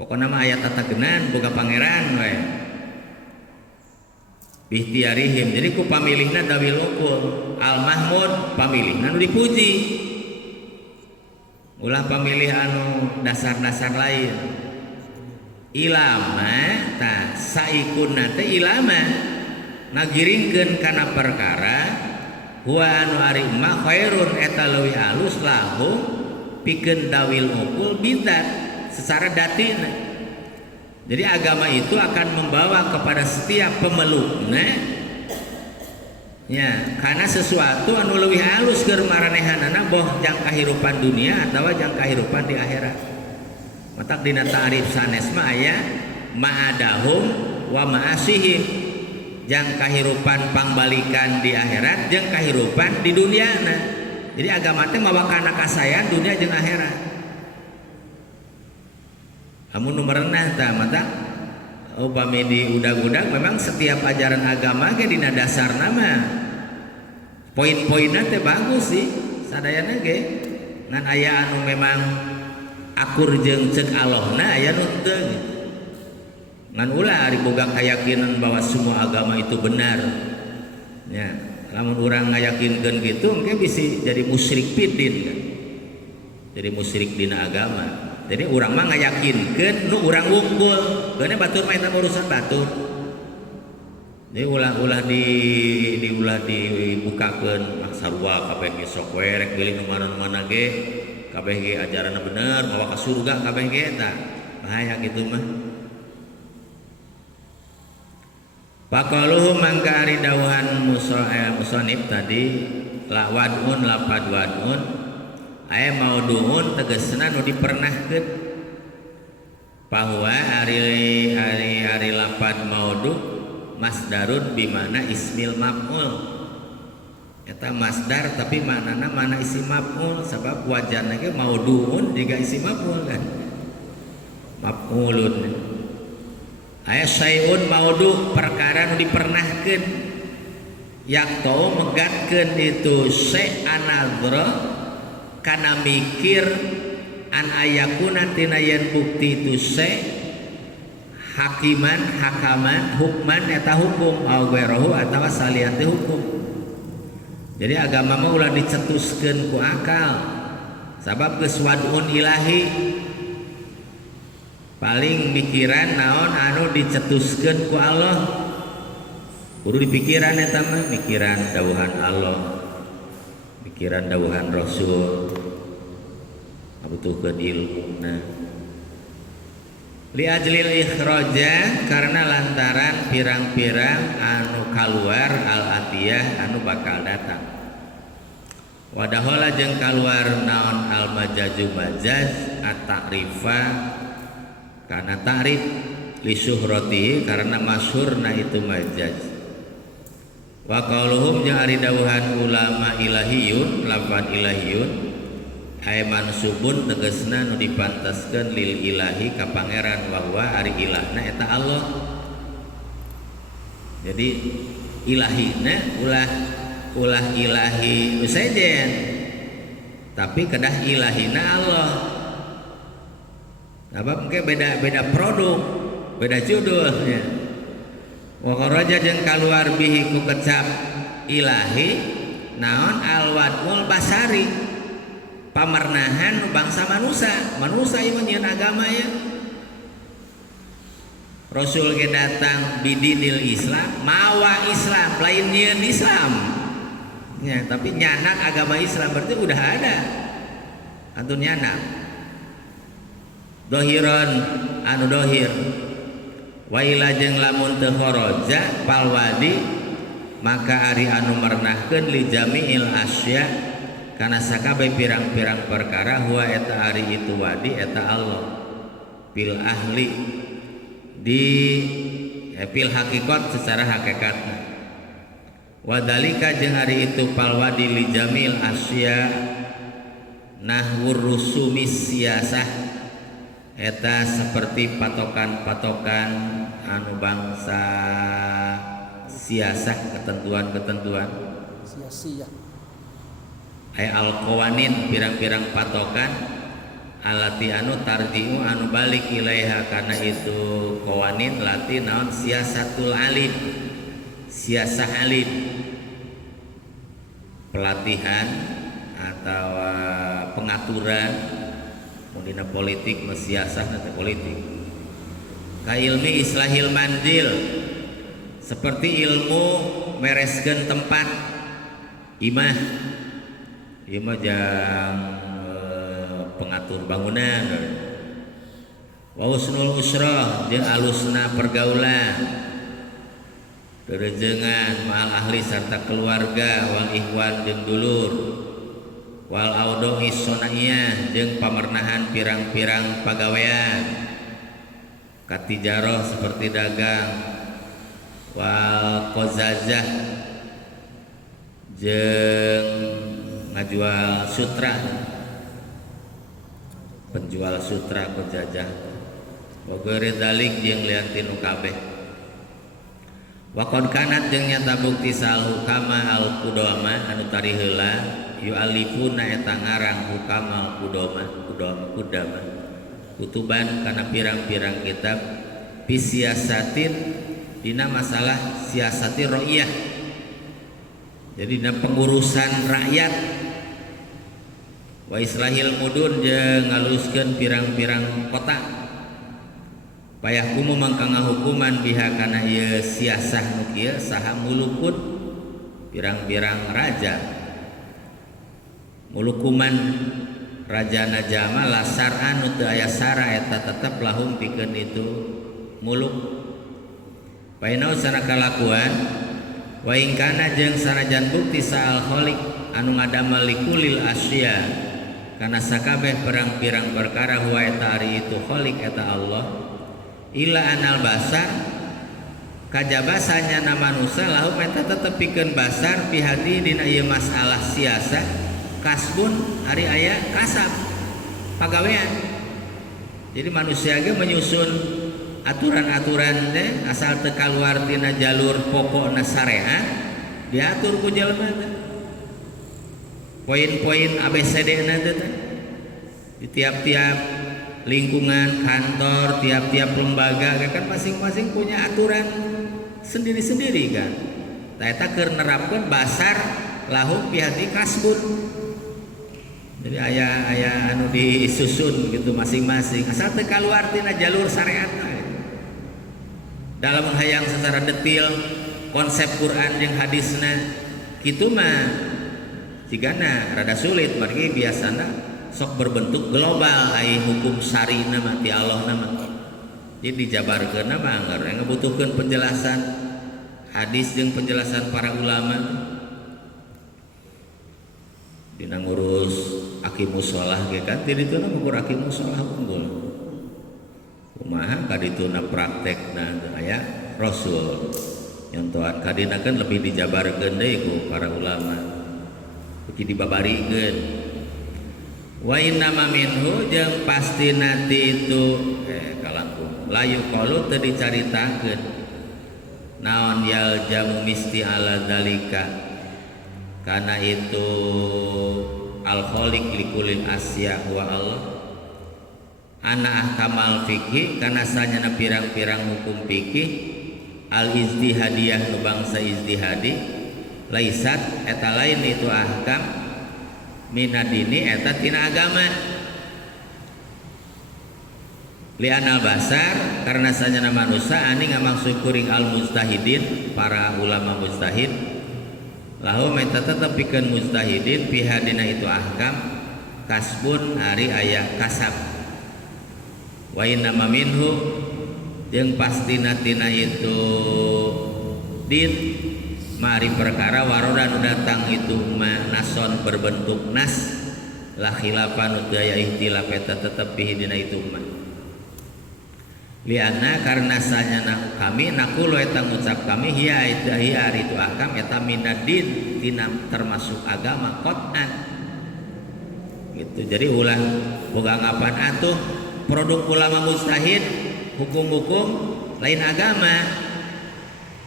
Pokona mah aya tatagenan boga pangeran wae. Bihtiarihim, jadi ku pamilihna dawil ukul al mahmud pamilihna nu dipuji. Ulah pamilih anu dasar-dasar lain. Ilama ta saikunna teh ilama ngagiringkeun kana perkara huwa anu ari ma khairun eta leuwih alus lahu pikeun dawil ukul bidat secara datina. Jadi agama itu akan membawa kepada setiap pemeluknya ya, karena sesuatu anu leuwih halus keur maranehanana boh jang kahirupan dunia atawa jang kahirupan di akhirat. Matak dina ta'rif sanes mah aya ma'adahum wa ma'asihim, jang kahirupan pangbalikan di akhirat jeung kahirupan di duniana. Jadi agama teh mawa kana kasayan dunia jeung akhirat. Amun nu merenah tah mata upami di udag-udag memang setiap ajaran agama ge dina dasarna mah poin-poinna teh bagus sih sadayana ge ngan aya anu memang akur jeung ceuk Allahna aya nu teu ngan ulah ari boga keyakinan bahwa semua agama itu benar. Ya, lamun urang ngayakinkeun gitu engke bisa jadi musyrik fiddin kan. Jadi musyrik dina agama. Jadi urang mah ngayakinkeun nu urang wungkul. Keune batur mah eta urusan batur. Jadi ulah dibukakeun mah sarua kabeh ge sok we rek pilih nu mana-mana ge kabeh ge ajaranna bener mawa ka surga kabeh ge eta. Bahaya kitu mah. Paqaluhu mangka ari dawuhan musannif tadi la wadun lapad wadun aya mauduun tegasna nu dipernahkeun bahwa ari lapad maudu masdarun bimana ismil maf'ul eta masdar tapi maknana mana isim maf'ul sabab wajanna ge mauduun juga isim maf'ul kan maf'ulun aya sayun maudu perkara nu dipernahkeun yaktau megatkeun itu se anadra kana mikir an ayakuna tina yen bukti itu se hakiman hakaman hukman eta hukum au ghairuhu atawa saliyati hukum. Jadi agama mah ulah dicetuskeun ku akal sabab geus wadun ilahi paling mikiran naon anu dicetuskeun ku Allah kudu dipikiran eta mah mikiran dawuhan Allah pikiran dawuhan Rasul ngabutuhkeun ilmuna li ajlil ikhraja karena lantaran pirang-pirang anu kaluar al atiyah anu bakal datang wadahola jeung kaluar naon al majaju majaz at-ta'rifa karena ta'rif li syuhrati karena masyhurna itu majaz wa qauluhum jeung ari dawuhan ulama ilahiyun lafaz ilahiyun ay mansubun tegasna nu dipantaskeun lil ilahi ka pangeran bahwa ari ilahna eta Allah. Jadi ilahina ulah ilahi usajen tapi kedah ilahina Allah. Apa mungkin beda produk, beda judulnya. Wa kharaja jeung kaluar bihi ku kecap ilahi naon alwadul basari pamernahan bangsa manusia yang nyeun agama ya. Rasul ge datang bidinil Islam, mawa Islam, lain nyeun Islam. Ya, tapi nyanak agama Islam berarti udah ada. Antun nyanak. Dohiron anu dohir wa ila jeung lamun teu kharaja palwadi maka ari anu mernahkeun li jami'il asya kana sakabeh pirang-pirang perkara huwa eta ari itu wadi eta Allah bil ahli di fil hakikat secara hakikatna wadalika jeung ari itu palwadi li jamil asya nahwur rusumi siyasah eta seperti patokan-patokan anu bangsa siasah ketentuan-ketentuan sia-sia ay al-qawanin pirang-pirang patokan alati anu tarji'u anu balik ilaiha kana itu qawanin lati naon siasatul alim siasah alim pelatihan atau pengaturan mundina politik mesiasah nanti politik ka ilmi islahil manzil seperti ilmu mereskeun tempat imah jang pengatur bangunan wa husnul usrah jeung alusna pergaulan derejengan ma'al ahli sarta keluarga wal ikhwan jeung dulur wal audohi sonaiyah jeung pamernahan pirang-pirang pagawean katijaroh seperti dagang wal qazazah jeung ngajual sutra penjual sutra qazazah wa ghairi dzalik jeung lian tinu kabeh wa qad kanat jeung nyata bukti sal hukama al qudama anu tari heula yu'alifuna eta ngarang hukamal kudama kutuban kana pirang-pirang kitab Bisiasatin dina masalah siasati ro'iyah, jadi dina pengurusan rakyat. Wa islahil mudun jeung ngaluskeun pirang-pirang kota. Payahkumu mangka ngahukuman biha kana ieu siasah nu kieu saha mulukun pirang-pirang raja. Mulukuman raja najama lasar anu teu aya sara eta tetep lahum pikeun itu muluk. Painau sana kalakuan wa in kana jeung sanajan bukti saal khaliq anu ngadamel likulil asya kana sakabeh perang-pirang perkara huwa eta ari itu khaliq eta Allah ila anal basar kajabasanya na manusia lahum eta tetep pikeun basar pihadi dina ieu masalah siasa kasbun ari aya kasab pagawean. Jadi manusia ge menyusun aturan-aturan teh asal teu kaluar tina jalur pokokna syariat diatur ku jalma teh. Poin-poin ABCD-na teh di tiap-tiap lingkungan kantor, tiap-tiap lembaga kan masing-masing punya aturan sendiri-sendiri kan. Tah eta keur nerapkeun basar lahum pihati kasbun. Jadi aya anu disusun gitu masing-masing asal teu kaluar tina jalur syariatna. Dalam hayang secara detail konsep Quran jeung hadisna kitu mah sigana rada sulit, margi biasana sok berbentuk global ai hukum syari nama ti Allah nama. Jadi dijabarkeun mah anggar ngabutuhkeun penjelasan hadis jeung penjelasan para ulama. Dina ngurus aqimus shalah ge kan ti dituna ngukur aqimus shalah unggul. Kumaha kadituna praktekna aya Rasul nyontohan kadina kan lebih dijabarkeun deui ku para ulama. Beki dibabarikeun. Wa innama minhu jeung pasti nanti itu kalangkung layu qalu teu dicaritakeun naon yal jamu misti ala dalika kana itu al khaliq likulil asya wa Allah ana ahkamal fikih kana sanyana pirang-pirang hukum fikih al izdihadiyah nu bangsa izdihadi laisat eta lain itu ahkam minadini eta tina agama lianal basar karena sanyana manusia ani ngamaksud kuring al mustahidin para ulama mustahid lahum eta tetep pikeun mustahidin pihadina itu ahkam kasbun ari aya kasab wa inna minhu jeung pastina tina itu din mari perkara waroda nu datang itu nason berbentuk nas la khilafan daya ihtilaf eta tetep dina itu mah lianna karena sanyana kami nakulu eta ngucap kami hiya ari itu akam eta minadin tina termasuk agama qatan gitu. Jadi ulah boga ngapan atuh produk ulama mustahid hukum-hukum lain agama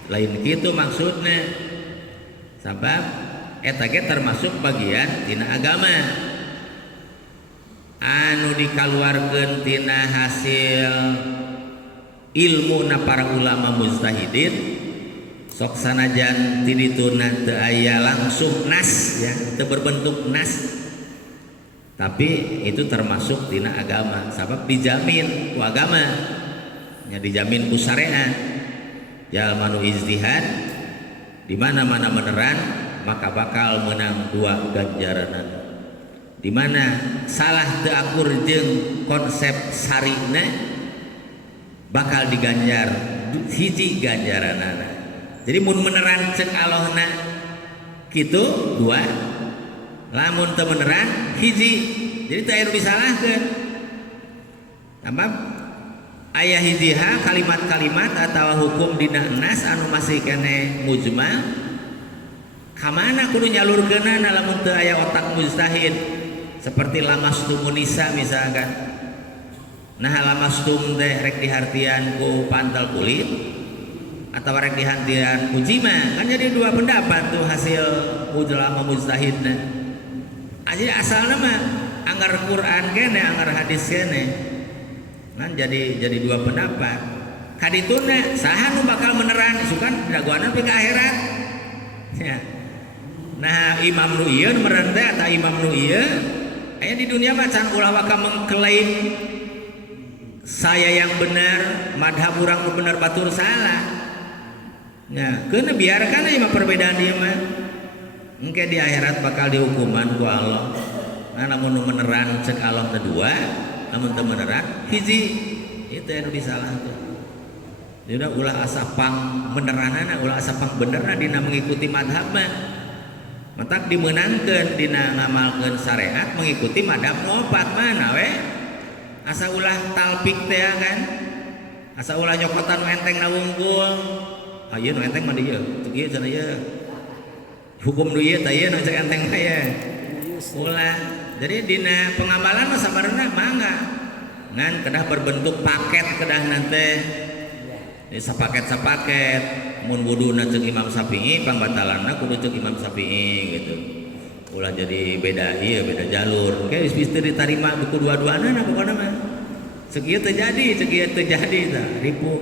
lain gitu maksudnya sabab eta ge termasuk bagian tina agama anu dikaluarkeun tina hasil ilmu na para ulama mustahidin sok sanajan ti dituna teu aya langsung nas ya teu berbentuk nas tapi itu termasuk tina agama sabab dijamin ku agama nya dijamin ku syariat jalma nu ijtihad di mana-mana meneran maka bakal menang dua ganjaranan. Di mana salah teu akur jeung konsep sarina bakal diganjar hiji ganjaranana. Jadi mun meneran ceuk Allahna kitu dua, lamun teu meneran hiji. Jadi teu aya nu disalahkeun. Tambah aya hijiha kalimat-kalimat atau hukum dina nas anu masih kene mujmal kamana kudu nyalurkeunana lamun teu aya otak mujtahid seperti lamastum nisa misalkan nah lamastum teh rek dihartian ku pantal kulit atau rek dihartian ku jima kan jadi dua pendapat tuh hasil ulama mujtahidna aja asalna mah anggar Quran kene anggar hadis kene kan jadi dua pendapat kadituna saha nu bakal meneran isukan dagoanan pe ka akhirat ya. Nah imam nu ieu meureun teh eta imam nu ieu aya di dunia mah can ulah waka mengklaim saya yang benar madhab urang nu benar batur salah. Nah, keuna biarkan ieu mah perbedaan ieu mah. Engke di akhirat bakal dihukuman ku Allah. Nah, namun nu meneran cek Allah teh dua, namun teu meneran hiji. Itu anu disalahkeun. Jadi ulah asa pang meneranana, ulah asa pang benerna dina mengikuti madhab mah. Matak dimeunangkeun dina ngamalkeun syariat mengikuti madhab nu opat mana we? Asa ulah talpik teh kan? Asa ulah nyokotan enteng na wungkul. Ah ieu nu enteng mah dieu, teu ieu cenah ieu. Hukum nu ieu tah ieu nu cek enteng mah ya. Ulah. Jadi dina pengamalan mah sabarna mangga. Ngan kedah berbentuk paket kedah nanti. Ini sapaket mun wuduna cek Imam Syafi'i pangbatalanna kudu cek Imam Syafi'i gitu. Ulah jadi beda ieu beda jalur. Oke wis diterima buku dua-duana pokona mah. Ceuk ieu teu jadi tah ripu.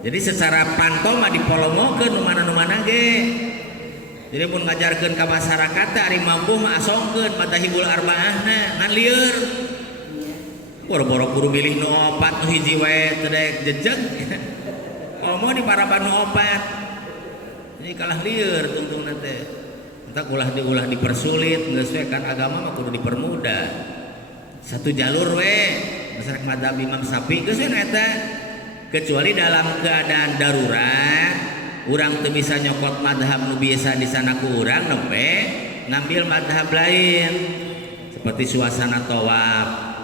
Jadi secara pantol mah dipolomokeun nu mana ge. Jadi mun ngajarkeun ka masyarakat teh ari mampu mah asongkeun madzhabul arbaahna ngan lieur. Boro-boro kudu milih nu opat nu hiji wae teu daek jejeg. Omo di paraban nu opat. Ini kalah lieur tungtungna teh. Entak ulah dipersulit geus we kan agama mah kudu dipermudah. Satu jalur we masyarakat madzhab Imam Syafi'i geus we eta. Kecuali dalam keadaan darurat urang teu bisa nyokot madhab nu biasa di sana ku urang nempe ngambil madhab lain seperti suasana tawaf.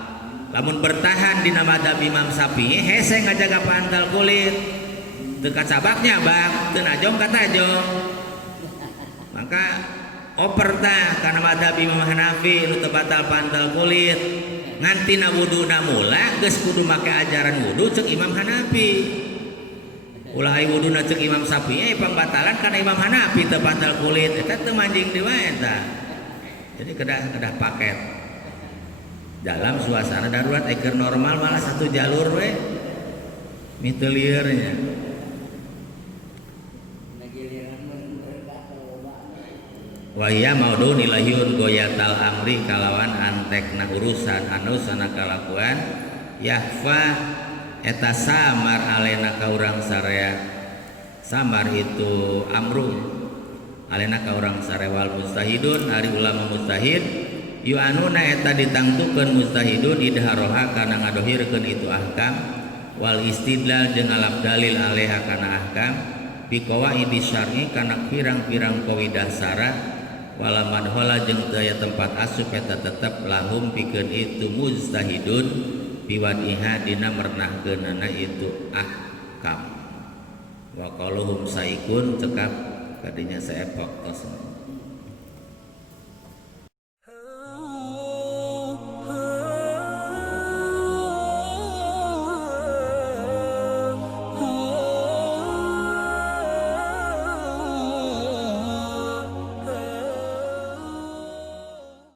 Lamun bertahan di madhab Imam Syafi'i hese ngajaga pantal kulit teu kacabaknya bang teu najong ka tajong maka oper tah kana madhab Imam Hanafi nu teu batal pantal kulit nganti na wuduna mula geus kudu make ajaran wudu cek Imam Hanafi. Ulah aya wuduna cek Imam Syafi'i pangbatalan kana Imam Hanafi teu batal kulit eta teu manjing di wae eta. Jadi kedah paket. Dalam suasana darurat eker normal malah satu jalur we. Mitu liurnya. Wahia maudu nilahiyun goyatal amri kalawan antekna urusan anu sana kalakuan yahfa eta samar alena ka urang sarea samar itu amru alena ka urang sarea wal mustahidun ari ulama mustahid yu anuna eta ditangtukeun mustahidun idharoha kana ngadohirkeun itu ahkam wal istidlal jeung alaf dalil alaiha kana ahkam bi qawaidi syar'i kana pirang-pirang qaidah syara' wala madhola jeung teu aya tempat asup eta tetep lahum pikeun itu mujtahidun biwadiha dina mernahkeunana itu ahkam wa qaluhum saikun cekap kadinya saepok tos